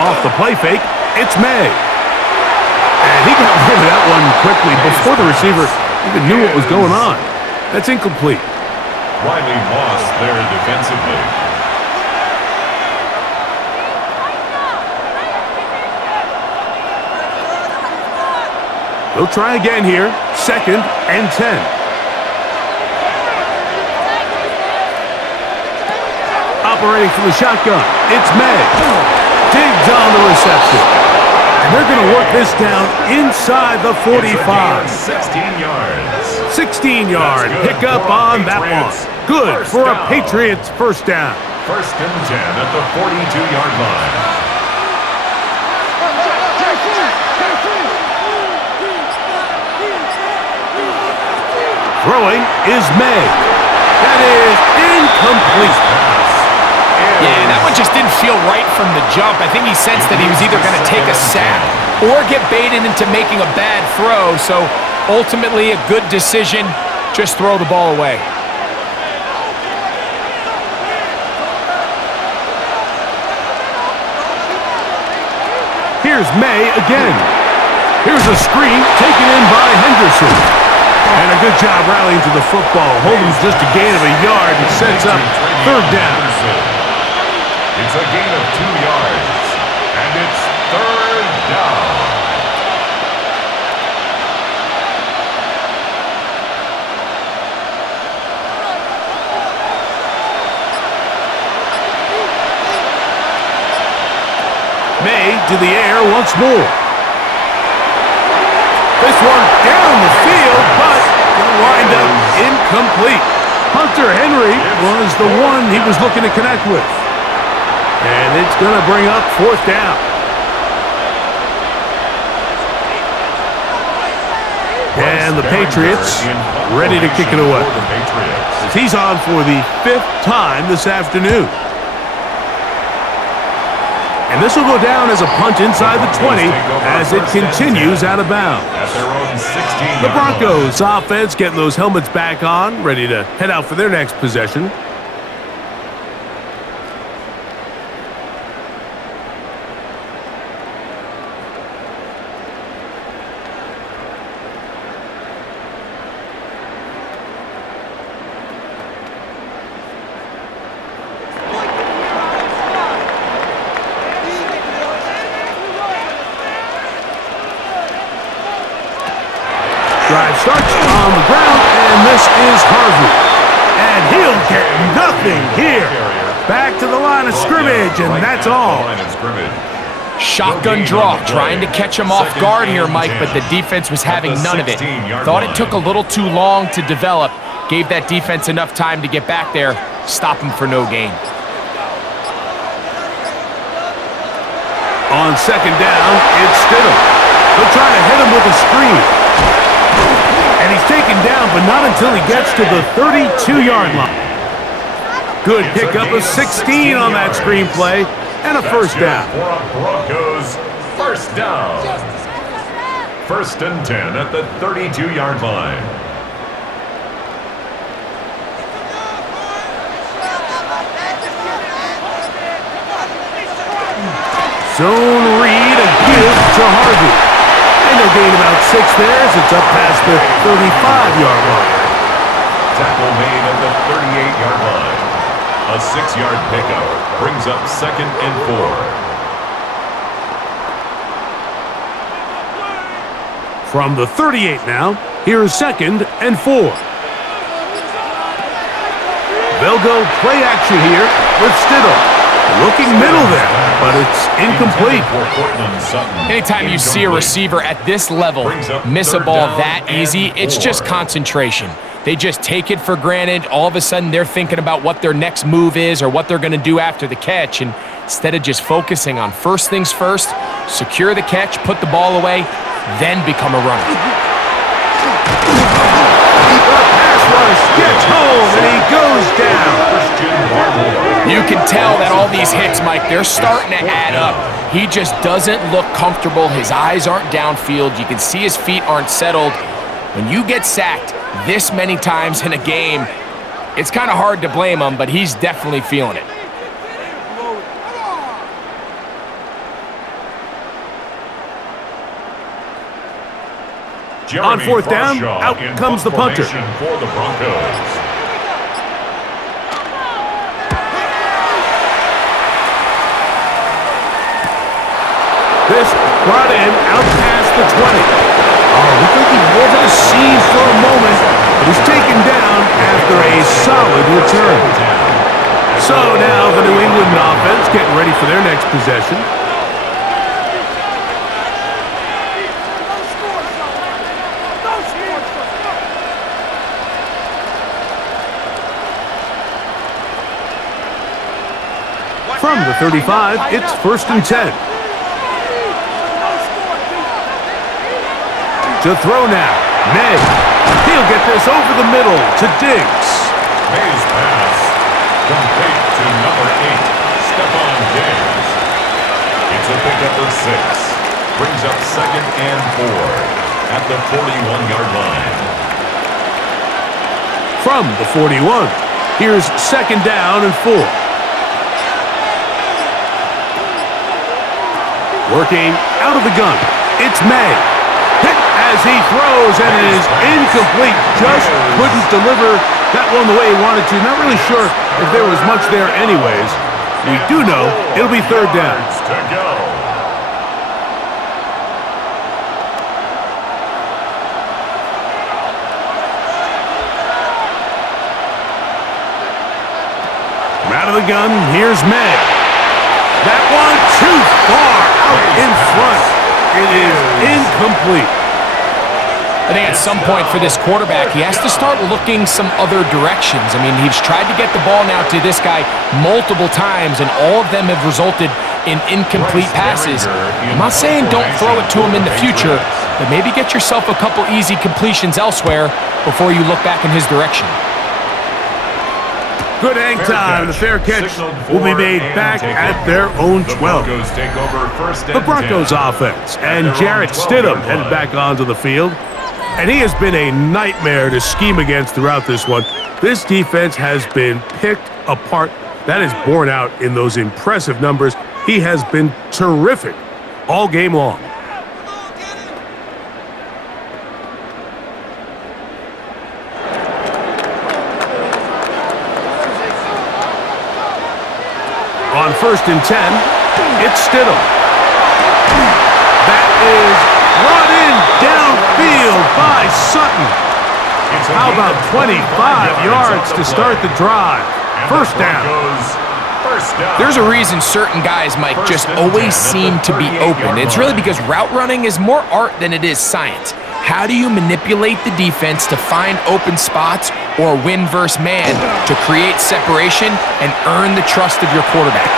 Off the play fake, it's May. And he got rid of that one quickly before the receiver even knew what was going on. That's incomplete. Riley lost there defensively. They'll try again here. Second and 10. Operating from the shotgun, it's May. Digs on the reception. And they're going to work this down inside the 45. 16 yards. 16-yard pickup on that one. Good for a Patriots first down. First and 10 at the 42-yard line. Throwing is May. That is incomplete. Yeah, that one just didn't feel right from the jump. I think he sensed that he was either going to take a sack or get baited into making a bad throw. So ultimately a good decision, just throw the ball away. Here's May again. Here's a screen taken in by Henderson. And a good job rallying to the football. Holden's just a gain of a yard and sets up third down. It's a gain of 2 yards, and it's third down. to the air once more. This one down the field, but it'll wind up incomplete. Hunter Henry was the one he was looking to connect with. And it's going to bring up fourth down. And the Patriots ready to kick it away. He's on for the 5th time this afternoon. And this will go down as a punt inside the 20 as it continues out of bounds. The Broncos offense getting those helmets back on, ready to head out for their next possession. Drive starts on the ground, and this is Harvey. And he'll get nothing here. Back to the line of scrimmage, and that's all. Shotgun draw, trying to catch him off guard here, Mike, but the defense was having none of it. Thought it took a little too long to develop. Gave that defense enough time to get back there, stop him for no gain. On second down, it's Stidham. They'll try to hit him with a screen. And he's taken down, but not until he gets to the 32-yard line. Good pickup of 16 on that screenplay, and a first down. Broncos, first down. 1st and 10 at the 32-yard line. Zone read, a give to Harvey. And they'll gain about 6 there as it's up past the 35-yard line. Tackle made at the 38-yard line. A 6-yard pickup brings up 2nd and 4. From the 38 now, here's 2nd and 4. They'll go play action here with Stidham. Looking middle there, but it's incomplete. Anytime you see a receiver at this level miss a ball that easy, it's just concentration. They just take it for granted. All of a sudden, they're thinking about what their next move is or what they're going to do after the catch. And instead of just focusing on first things first, secure the catch, put the ball away, then become a runner. Gets home and he goes down. You can tell that all these hits, Mike, they're starting to add up. He just doesn't look comfortable. His eyes aren't downfield. You can see his feet aren't settled. When you get sacked this many times in a game, it's kind of hard to blame him, but he's definitely feeling it. On 4th down, out comes the punter. For the Broncos. This brought in out past the 20. Oh, we're thinking more of a scene for a moment, but he's taken down after a solid return. So now the New England offense getting ready for their next possession. From the 35, it's 1st and 10. To throw now, May. He'll get this over the middle to Diggs. May's pass complete to number 8, Stephon Diggs. It's a pickup of 6. Brings up 2nd and 4 at the 41-yard line. From the 41, here's 2nd down and 4. Working out of the gun, it's May. Hit as he throws, and it is incomplete. Just couldn't deliver that one the way he wanted to. Not really sure if there was much there anyways. We do know it'll be 3rd down. To go. From out of the gun, here's May. That one too far out in front. It is incomplete. I think at some point for this quarterback, he has to start looking some other directions. I mean, he's tried to get the ball now to this guy multiple times, and all of them have resulted in incomplete passes. I'm not saying don't throw it to him in the future, but maybe get yourself a couple easy completions elsewhere before you look back in his direction. Good hang time. The fair catch will be made back at their own 12. The Broncos offense, and Jarrett Stidham headed back onto the field. And he has been a nightmare to scheme against throughout this one. This defense has been picked apart. That is borne out in those impressive numbers. He has been terrific all game long. On 1st and 10, it's Stidham. That is brought in downfield by Sutton. How about 25 yards to start the drive? First down. There's a reason certain guys, Mike, just always seem to be open. It's really because route running is more art than it is science. How do you manipulate the defense to find open spots or win versus man to create separation and earn the trust of your quarterback?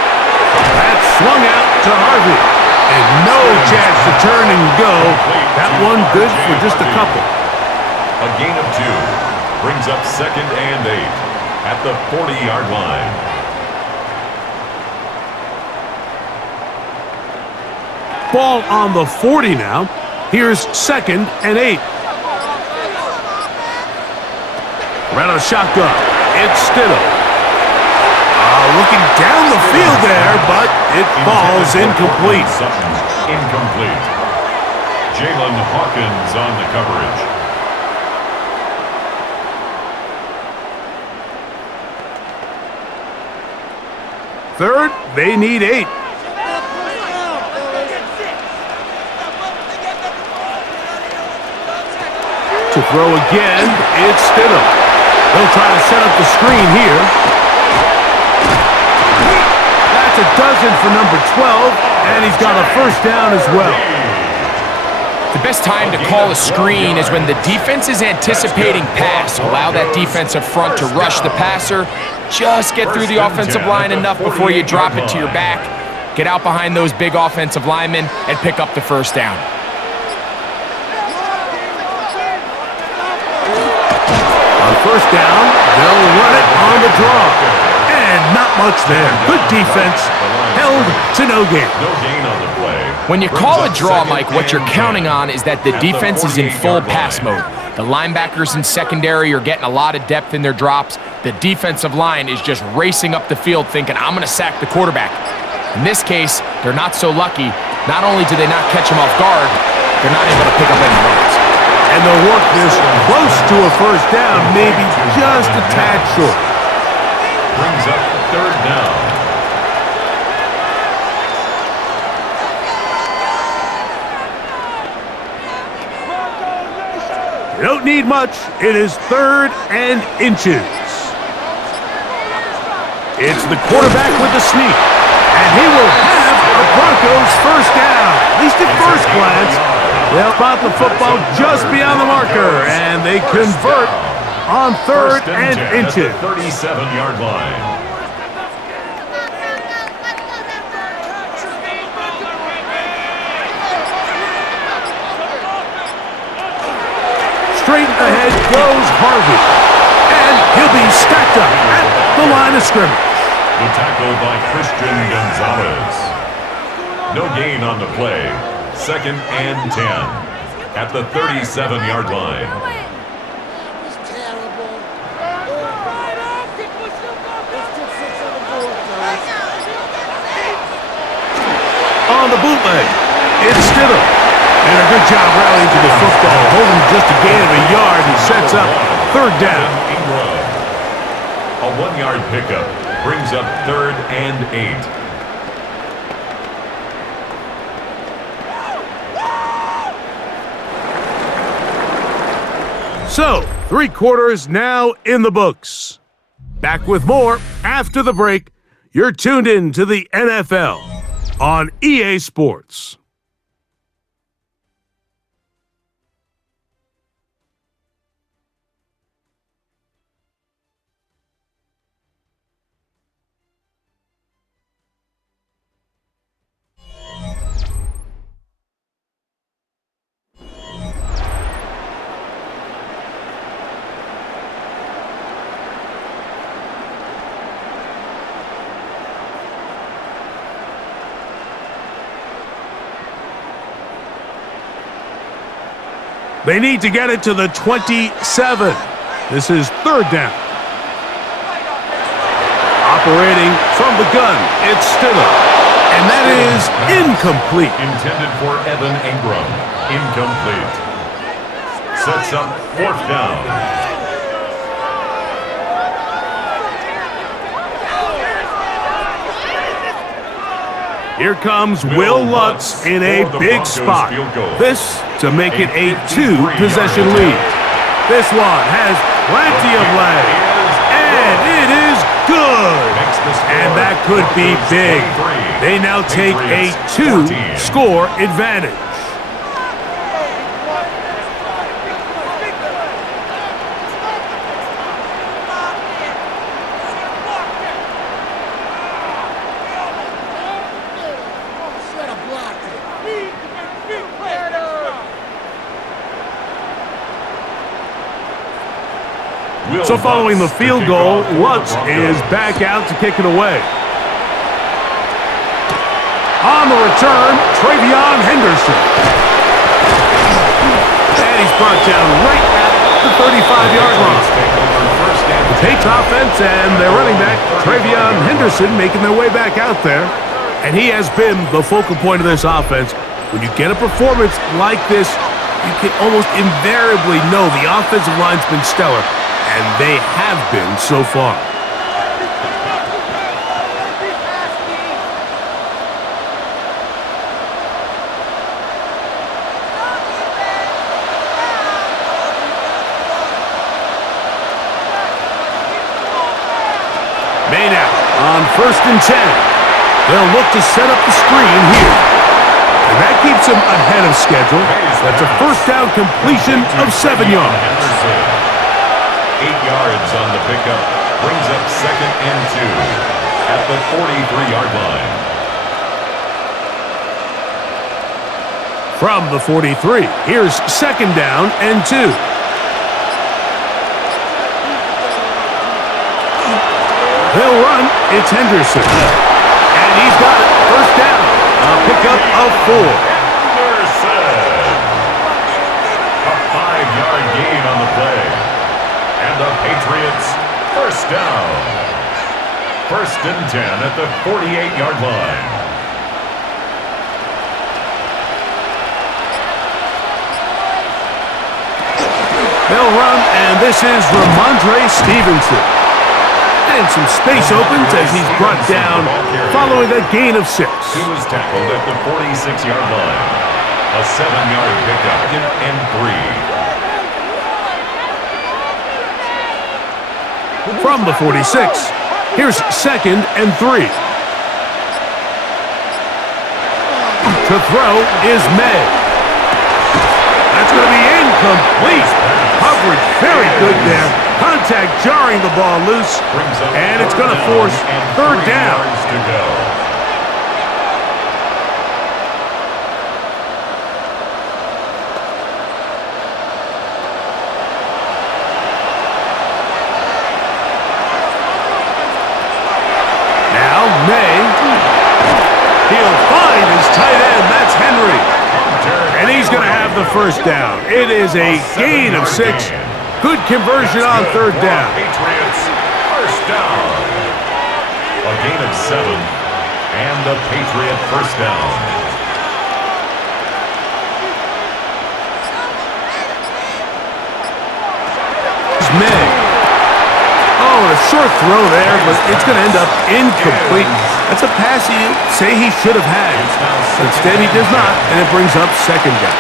That's swung out to Harvey. And no chance to turn and go. That one good for just a couple. A gain of 2 brings up 2nd and 8 at the 40-yard line. Ball on the 40 now. Here's 2nd and 8. Right on a shotgun. It's Stidham. Looking down the field there, but it falls incomplete. Incomplete. Jalen Hawkins on the coverage. Third, they need 8. To throw again, it's Stidham. They'll try to set up the screen here. That's a dozen for number 12, and he's got a first down as well. The best time to call a screen is when the defense is anticipating pass. Allow that defensive front to rush the passer. Just get through the offensive line enough before you drop it to your back. Get out behind those big offensive linemen and pick up the first down. On first down, they'll run it on the draw. And not much there. Good defense. Held to no gain. No gain on the play. When you call a draw, Mike, what you're counting on is that the defense is in full pass mode. The linebackers in secondary are getting a lot of depth in their drops. The defensive line is just racing up the field thinking, I'm going to sack the quarterback. In this case, they're not so lucky. Not only do they not catch him off guard, they're not able to pick up any runs. And they'll work this close to a first down, maybe just a tad short. Brings up 3rd down. You don't need much. It is 3rd and inches. It's the quarterback with the sneak. And he will have the Broncos first down. At least at first glance. They'll spot the football just beyond the marker. And they convert on 3rd and inches. 37-yard line. Straight ahead goes Harvey. And he'll be stacked up at the line of scrimmage. The tackle by Christian Gonzalez. No gain on the play. 2nd and 10 at the 37-yard line. On the bootleg, it's Stidham. And a good job rallying to the football, holding just a gain of a yard and sets up 3rd down. A 1-yard pickup brings up 3rd and 8. So, 3 quarters now in the books. Back with more after the break. You're tuned in to the NFL on EA Sports. They need to get it to the 27. This is third down. Operating from the gun, it's Stidham. And that is incomplete. Intended for Evan Ingram. Incomplete. Sets up fourth down. Here comes Will Lutz in a big spot. This to make it a two-possession lead. This one has plenty of legs, and it is good. And that could be big. They now take a two-score advantage. So following the field goal, Lutz is back out to kick it away. On the return, Travion Henderson. And he's brought down right at the 35-yard line. The Patriots offense and their running back, Travion Henderson, making their way back out there. And he has been the focal point of this offense. When you get a performance like this, you can almost invariably know the offensive line's been stellar. And they have been so far. Maynard on 1st and 10. They'll look to set up the screen here. And that keeps them ahead of schedule. That's a first down completion of 7 yards. 8 yards on the pickup. Brings up 2nd and 2 at the 43-yard line. From the 43, here's 2nd down and 2. They'll run. It's Henderson. And he's got it. First down. A pickup of 4. Henderson. A 5-yard gain on the play. And the Patriots, first down. 1st and 10 at the 48-yard line. They'll run, and this is Ramondre Stevenson. And some space opens as he's brought down following a gain of 6. He was tackled at the 46-yard line. A 7-yard pickup and 3. From the 46, here's 2nd and 3. To throw is May. That's going to be incomplete. Coverage very good there. Contact jarring the ball loose. And it's going to force 3rd down. May. He'll find his tight end. That's Henry. And he's going to have the first down. It is a gain of 6. Good conversion on 3rd down. Patriots, first down. A gain of 7. And the Patriot first down. May. Oh, a short throw there, but it's going to end up incomplete. That's a pass you say he should have had. Instead, he does not, and it brings up 2nd down.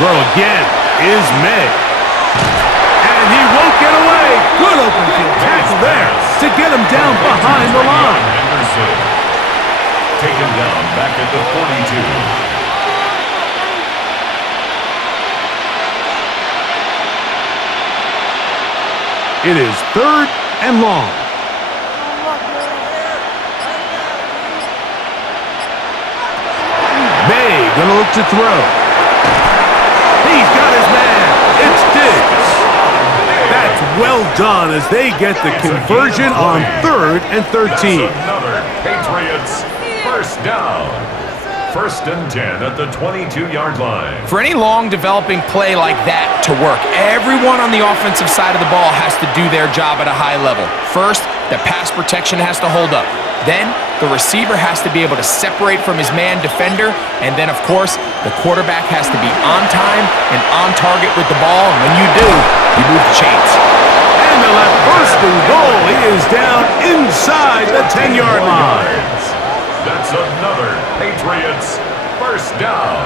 throw again is May. And he won't get away. Good open field tackle there to get him down behind the line. Henderson. Taken down back at the 42. It is 3rd and long. May gonna look to throw. He's got his man. It's Diggs. That's well done as they get the conversion on 3rd and 13. That's another Patriots first down. 1st and 10 at the 22-yard line. For any long developing play like that to work, everyone on the offensive side of the ball has to do their job at a high level. First, the pass protection has to hold up. Then, the receiver has to be able to separate from his man defender. And then, of course, the quarterback has to be on time and on target with the ball. And when you do, you move the chains. And they'll have 1st and goal. He is down inside the 10-yard line. That's another Patriots first down.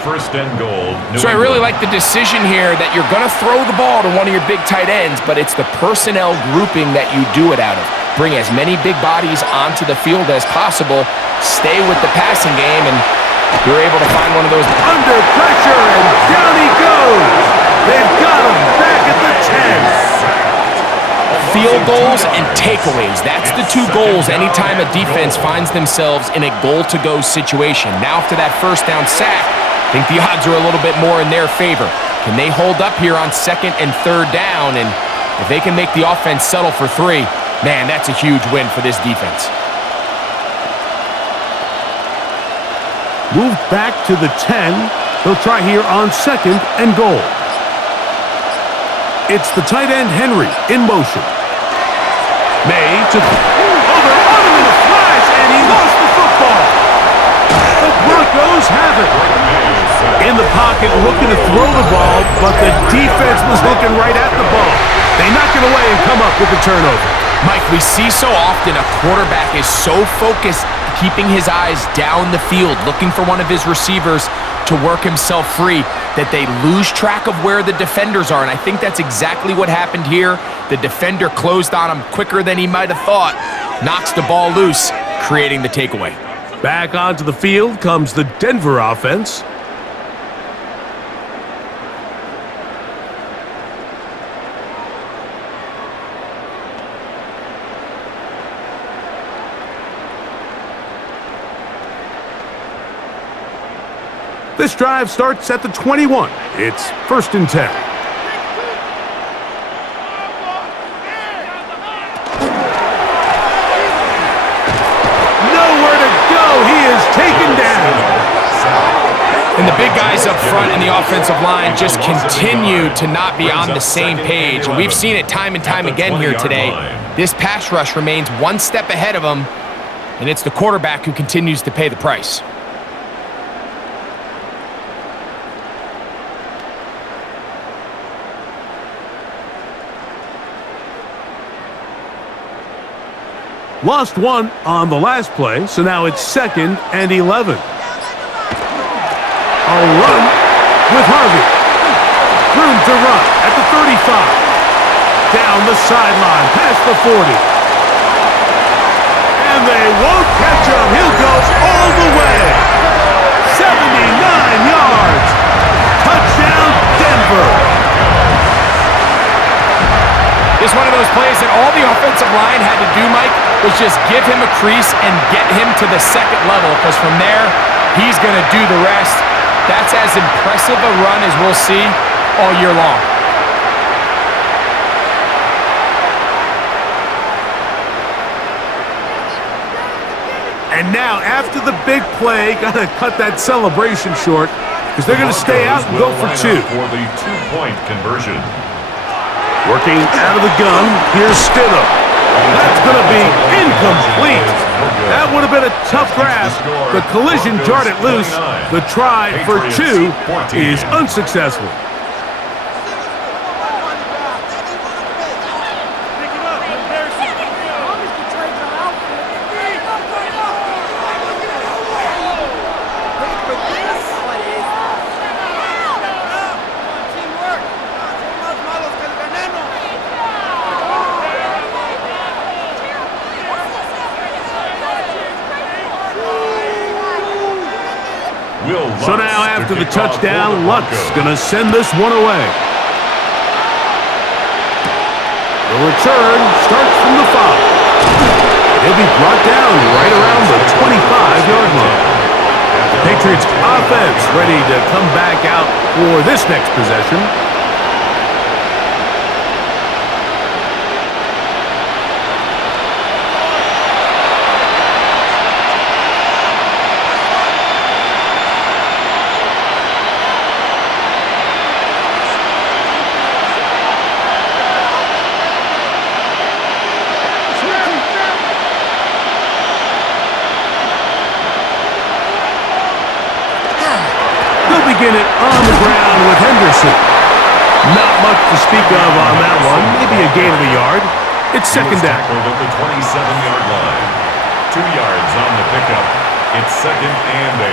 1st and goal. So I really like the decision here that you're going to throw the ball to one of your big tight ends, but it's the personnel grouping that you do it out of. Bring as many big bodies onto the field as possible, stay with the passing game, and you're able to find one of those. Under pressure, and down he goes. They've got him back at the 10. Field goals and takeaways. That's the 2 goals anytime a defense finds themselves in a goal-to-go situation. Now after that 1st down sack, I think the odds are a little bit more in their favor. Can they hold up here on 2nd and 3rd down? And if they can make the offense settle for 3, man, that's a huge win for this defense. Moved back to the 10. They'll try here on 2nd and goal. It's the tight end Henry in motion. May to over on him in a flash, and he lost the football. The Broncos have it. In the pocket, looking to throw the ball, but the defense was looking right at the ball. They knock it away and come up with the turnover. Mike, we see so often a quarterback is so focused, keeping his eyes down the field, looking for one of his receivers to work himself free, that they lose track of where the defenders are. And I think that's exactly what happened here. The defender closed on him quicker than he might have thought, knocks the ball loose, creating the takeaway. Back onto the field comes the Denver offense. This drive starts at the 21. It's 1st and 10. Nowhere to go. He is taken down. And the big guys up front in the offensive line just continue to not be on the same page. And we've seen it time and time again here today. This pass rush remains one step ahead of them, and it's the quarterback who continues to pay the price. Lost one on the last play, so now it's 2nd and 11. A run with Harvey. Room to run at the 35. Down the sideline, past the 40. And they won't catch him. He'll go all the way. 79 yards. Touchdown, Denver. It's one of those plays that all the offensive line had to do, Mike, was just give him a crease and get him to the 2nd level, because from there, he's going to do the rest. That's as impressive a run as we'll see all year long. And now, after the big play, got to cut that celebration short, because they're going to stay out and go for 2. For the 2-point conversion. Working out of the gun, here's Stidham. That's going to be incomplete. That would have been a tough grab. The collision jarred it loose. The try for 2 is unsuccessful. So now after the touchdown, Lutz going to send this one away. The return starts from the 5. He'll be brought down right around the 25-yard line. The Patriots offense ready to come back out for this next possession. Begin it on the ground with Henderson. Not much to speak of on that one. Maybe a gain of a yard. It's second down. Tackled at the 27-yard line. 2 yards on the pickup. It's 2nd and 8.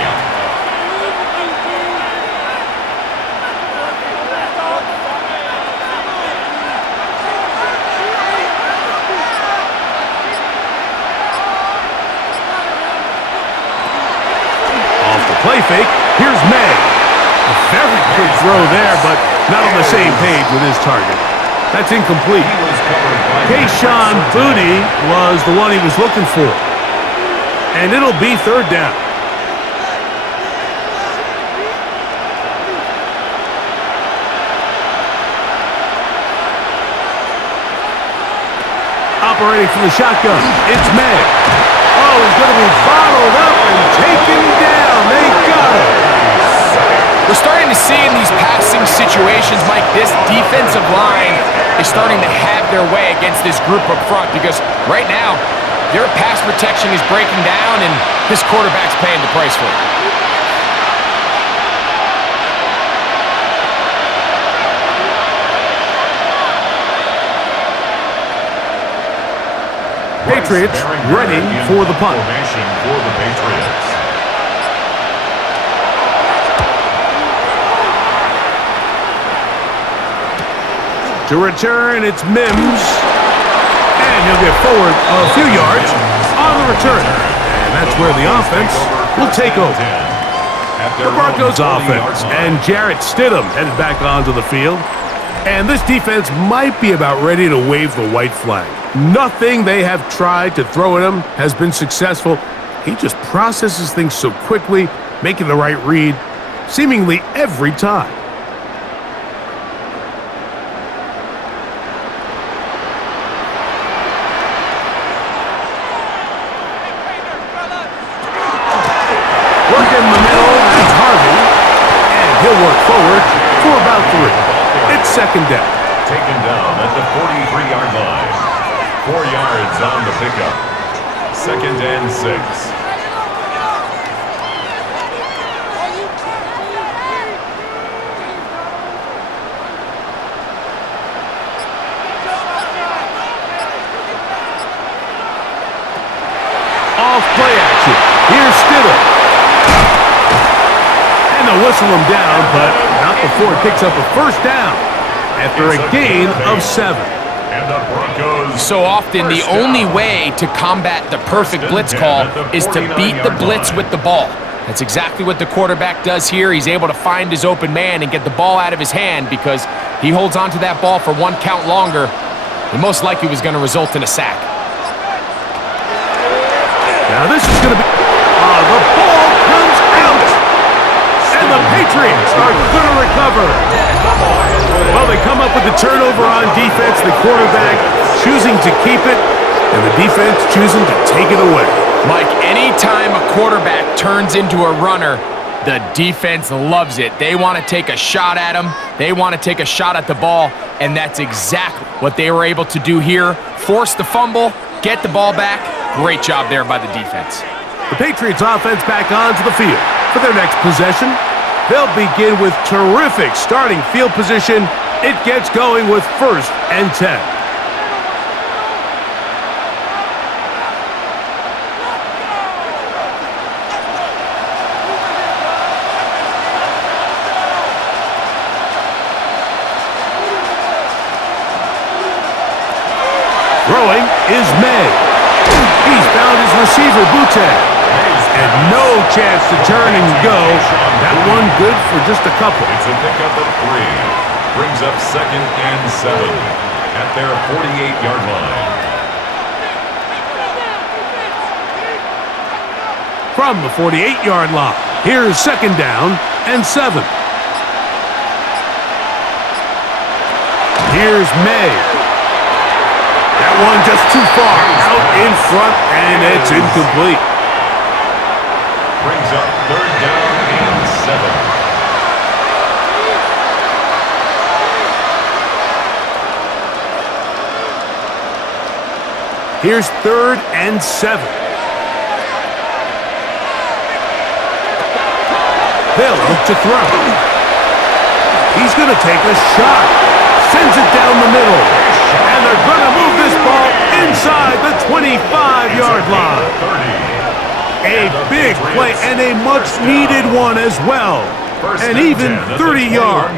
Off the play fake. Here's May. A very good throw there, but not on the same page with his target. That's incomplete. Kayshon Boutte was the one he was looking for. And it'll be 3rd down. Operating from the shotgun, it's May. Oh, he's going to be bottled up and taken down. They got him. We're starting to see in these passing situations, Mike, this defensive line is starting to have their way against this group up front because right now, their pass protection is breaking down and this quarterback's paying the price for it. Patriots ready for the punt. Formation for the Patriots. To return, it's Mims. And he'll get forward a few yards on the return. And that's where the offense will take over. The Broncos offense and Jarrett Stidham headed back onto the field. And this defense might be about ready to wave the white flag. Nothing they have tried to throw at him has been successful. He just processes things so quickly, making the right read, seemingly every time. Working the middle, that's Harvey. And he'll work forward for about 3. It's 2nd down. Taken down at the 43-yard line. 4 yards on the pickup. 2nd and 6. Off play action. Here's Stidham. And they'll whistle him down, but not before it picks up a 1st down after a gain of 7. And the Broncos. So often, the only way to combat the perfect blitz call is to beat the blitz with the ball. That's exactly what the quarterback does here. He's able to find his open man and get the ball out of his hand because he holds onto that ball for 1 count longer. It most likely was going to result in a sack. Now this is going to be... the ball comes out! And the Patriots are going to recover. Well, they come up with the turnover on defense. The quarterback choosing to keep it, and the defense choosing to take it away. Mike, anytime a quarterback turns into a runner, the defense loves it. They want to take a shot at him. They want to take a shot at the ball, and that's exactly what they were able to do here. Force the fumble, get the ball back. Great job there by the defense. The Patriots offense back onto the field for their next possession. They'll begin with terrific starting field position. It gets going with 1st and 10. Throwing is May. He's found his receiver, Boutte. And no chance to turn and go. That one good for just a couple. It's a pickup of 3. Brings up 2nd and 7 at their 48-yard line. From the 48-yard line, here's 2nd down and 7. Here's May. That one just too far out in front, and it's incomplete. Brings up 3rd down and 7. Here's 3rd and 7. They'll look to throw. He's going to take a shot. Sends it down the middle. And they're going to move this ball inside the 25-yard line. A big play and a much-needed one as well. And even 30 yards.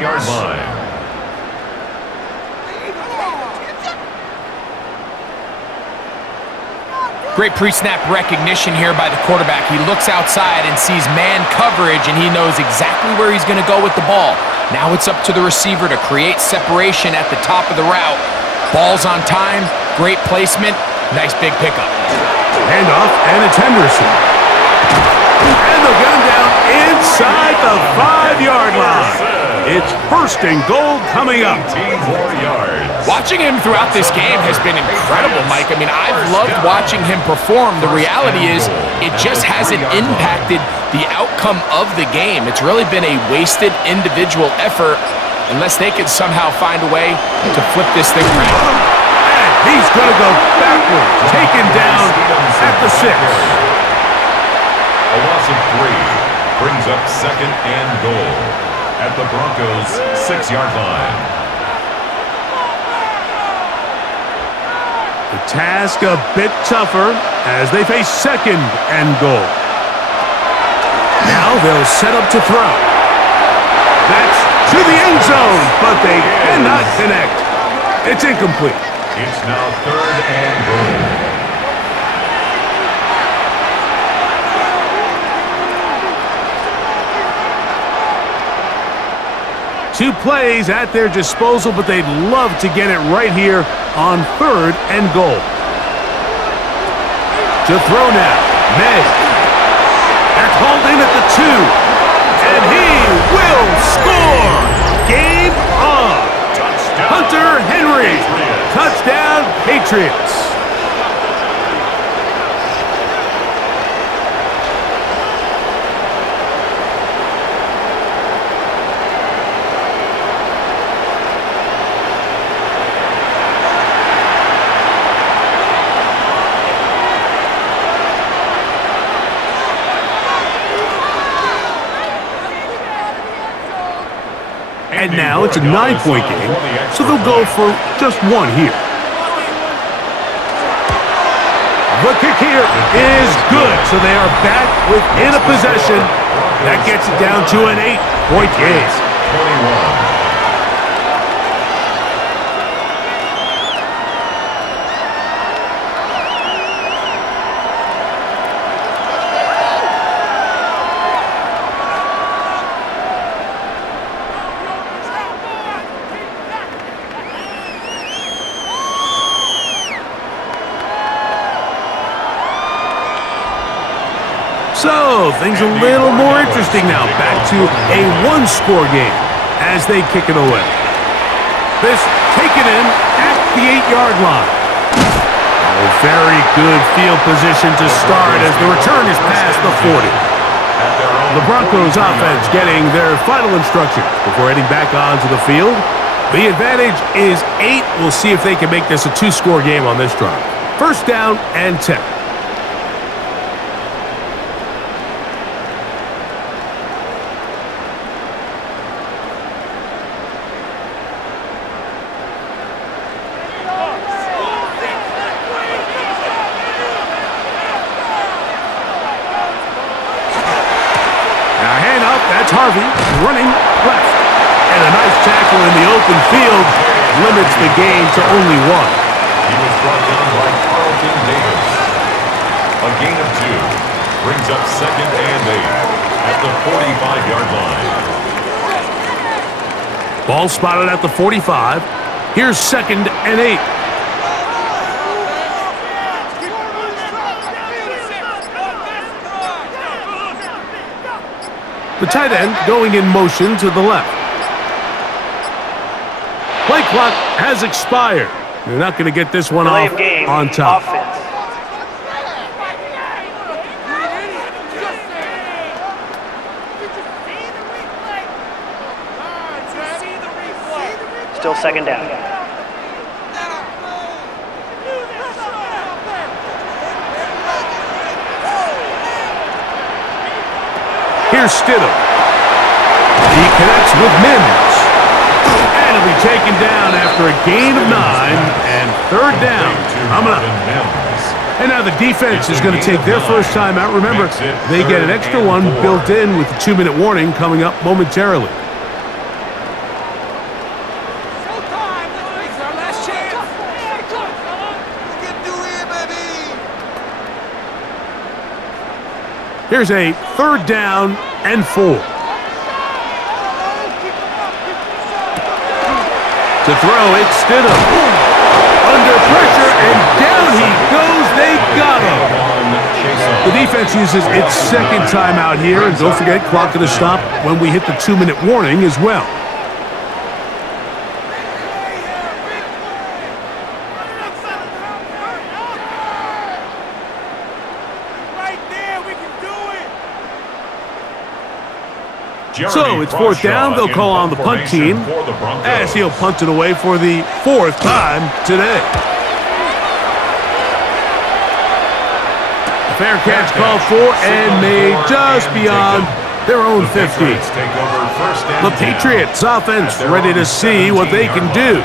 Great pre-snap recognition here by the quarterback. He looks outside and sees man coverage, and he knows exactly where he's going to go with the ball. Now it's up to the receiver to create separation at the top of the route. Ball's on time, great placement, nice big pickup. Handoff, and it's Henderson. And they'll get him down inside the 5-yard line. It's 1st and goal coming up. 18 more yards. Watching him throughout this game has been incredible, Mike. I mean, I've loved watching him perform. The reality is it just hasn't impacted the outcome of the game. It's really been a wasted individual effort unless they can somehow find a way to flip this thing around. And he's going to go backwards, taken down at the 6. A loss of 3 brings up 2nd and goal at the Broncos' 6-yard line. The task a bit tougher as they face 2nd and goal. Now they'll set up to throw. That's to the end zone, but they cannot connect. It's incomplete. It's now 3rd and goal. 2 plays at their disposal, but they'd love to get it right here on 3rd and goal. To throw now, May. That's hauled in at the 2. And he will score! Game on! Hunter Henry. Touchdown, Patriots. And now it's a 9-point game, so they'll go for just 1 here. The kick here is good, so they are back within a possession. That gets it down to an 8-point game. 21. So, things a little more interesting now. Back to a 1-score game as they kick it away. This taken in at the 8-yard line. A very good field position to start as the return is past the 40. The Broncos offense getting their final instructions before heading back onto the field. The advantage is 8. We'll see if they can make this a 2-score game on this drive. 1st down and 10. Harvey running left. And a nice tackle in the open field limits the game to only 1. He was brought down by Carlton Davis. A gain of 2. Brings up 2nd and 8 at the 45-yard line. Ball spotted at the 45. Here's 2nd and 8. The tight end going in motion to the left. Play clock has expired. They're not going to get this one off on top. Offense. Still 2nd down. Here's Stidham. He connects with Mims. And he'll be taken down after a gain of 9 and 3rd down. Coming up. And now the defense is going to take their first time out. Remember, they get an extra one built in with the 2-minute warning coming up momentarily. Here's a 3rd down and 4. To throw, it's Stidham. Under pressure, and down he goes. They got him. The defense uses its 2nd timeout here, and don't forget, clock going to stop when we hit the 2-minute warning as well. So it's 4th down. They'll call on the punt team as he'll punt it away for the 4th time today. A fair catch called for and made just beyond their own 50. The Patriots offense ready to see what they can do.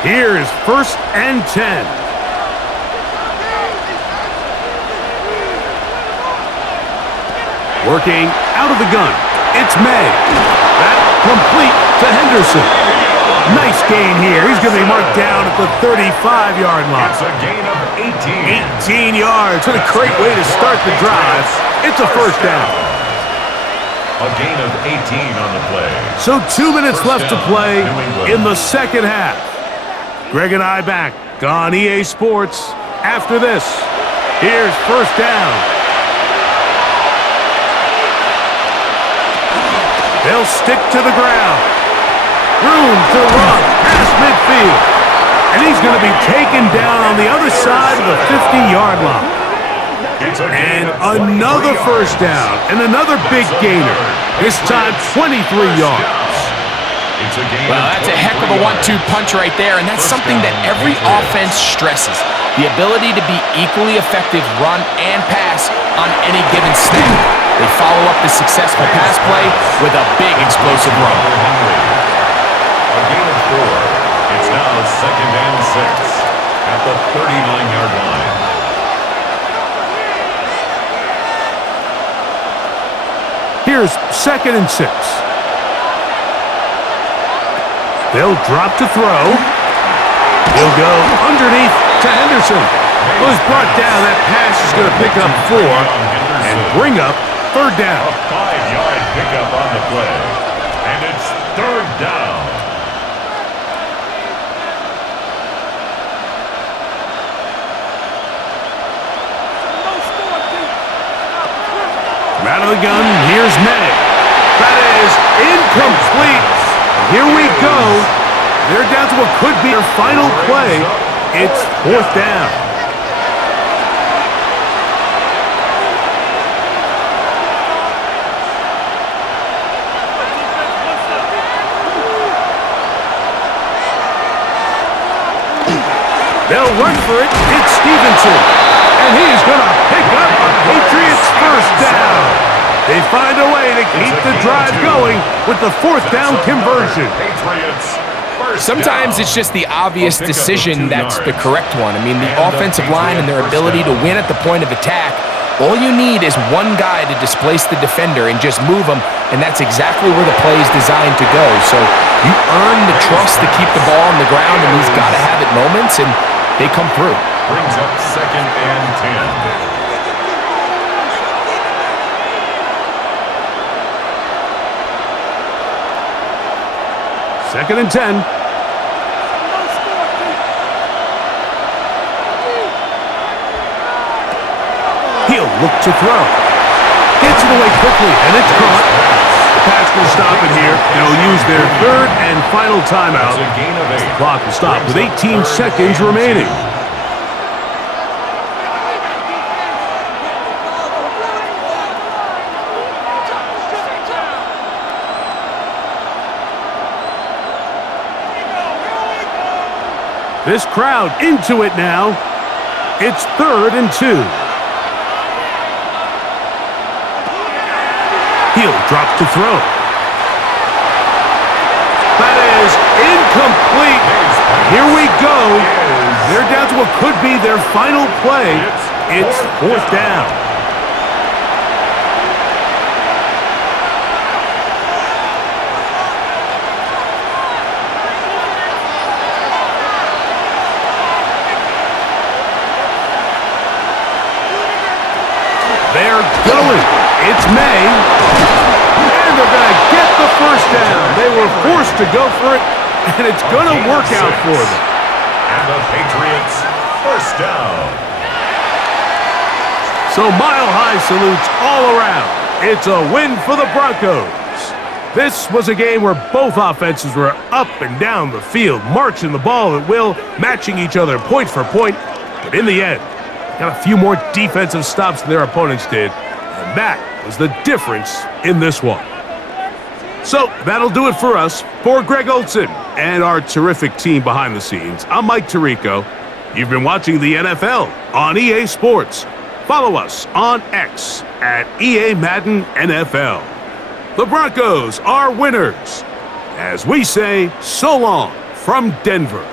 Here's 1st and 10. Working out of the gun. It's May. That complete to Henderson. Nice gain here. He's going to be marked down at the 35-yard line. It's a gain of 18 yards. What a great way to start the drive. It's a 1st down. A gain of 18 on the play. So 2 minutes left to play in the 2nd half. Greg and I back on EA Sports after this. Here's 1st down. They'll stick to the ground. Room to run past midfield. And he's going to be taken down on the other side of the 50-yard line. And another 1st down and another big gainer. This time 23 yards. Well, that's a heck of a 1-2 punch right there, and that's something that every offense stresses. The ability to be equally effective run and pass on any given snap. They follow up the successful pass play with a big explosive run. A gain of 4. It's now 2nd and 6 at the 39-yard line. Here's 2nd and 6. They'll drop to throw. He'll go underneath to Henderson. Well, he's brought down. That pass is going to pick up 4 and bring up 3rd down. A 5-yard pickup on the play. And it's 3rd down. Out of the gun, here's May. That is incomplete. Here we go. They're down to what could be their final play. It's 4th down. They'll run for it. It's Stevenson. And he's going to pick up a Patriots 1st down. They find a way to keep the drive going with the 4th down conversion. Patriots Sometimes it's just the obvious decision that's the correct one. I mean, the offensive line and their ability to win at the point of attack, all you need is one guy to displace the defender and just move him, and that's exactly where the play is designed to go. So you earn the trust to keep the ball on the ground in these gotta-have-it moments, and they come through. Brings up 2nd and 10. Second and 10. He'll look to throw. Gets it away quickly, and it's caught. The Pats will stop it here. They'll use their 3rd and final timeout. It's a gain of 8. The clock will stop with 18 seconds remaining. This crowd into it now. It's 3rd and 2. He'll drop to throw. That is incomplete. Here we go. They're down to what could be their final play. It's 4th down. They're going. It's May. And they're going to get the first down. They were forced to go for it, and it's going to work out for them. And the Patriots, first down. So mile-high salutes all around. It's a win for the Broncos. This was a game where both offenses were up and down the field, marching the ball at will, matching each other point for point. But in the end, got a few more defensive stops than their opponents did, and that was the difference in this one. So that'll do it for us. For Greg Olson and our terrific team behind the scenes, I'm Mike Tirico. You've been watching the NFL on EA Sports. Follow us on X at EA Madden NFL. The Broncos are winners. As we say, so long from Denver.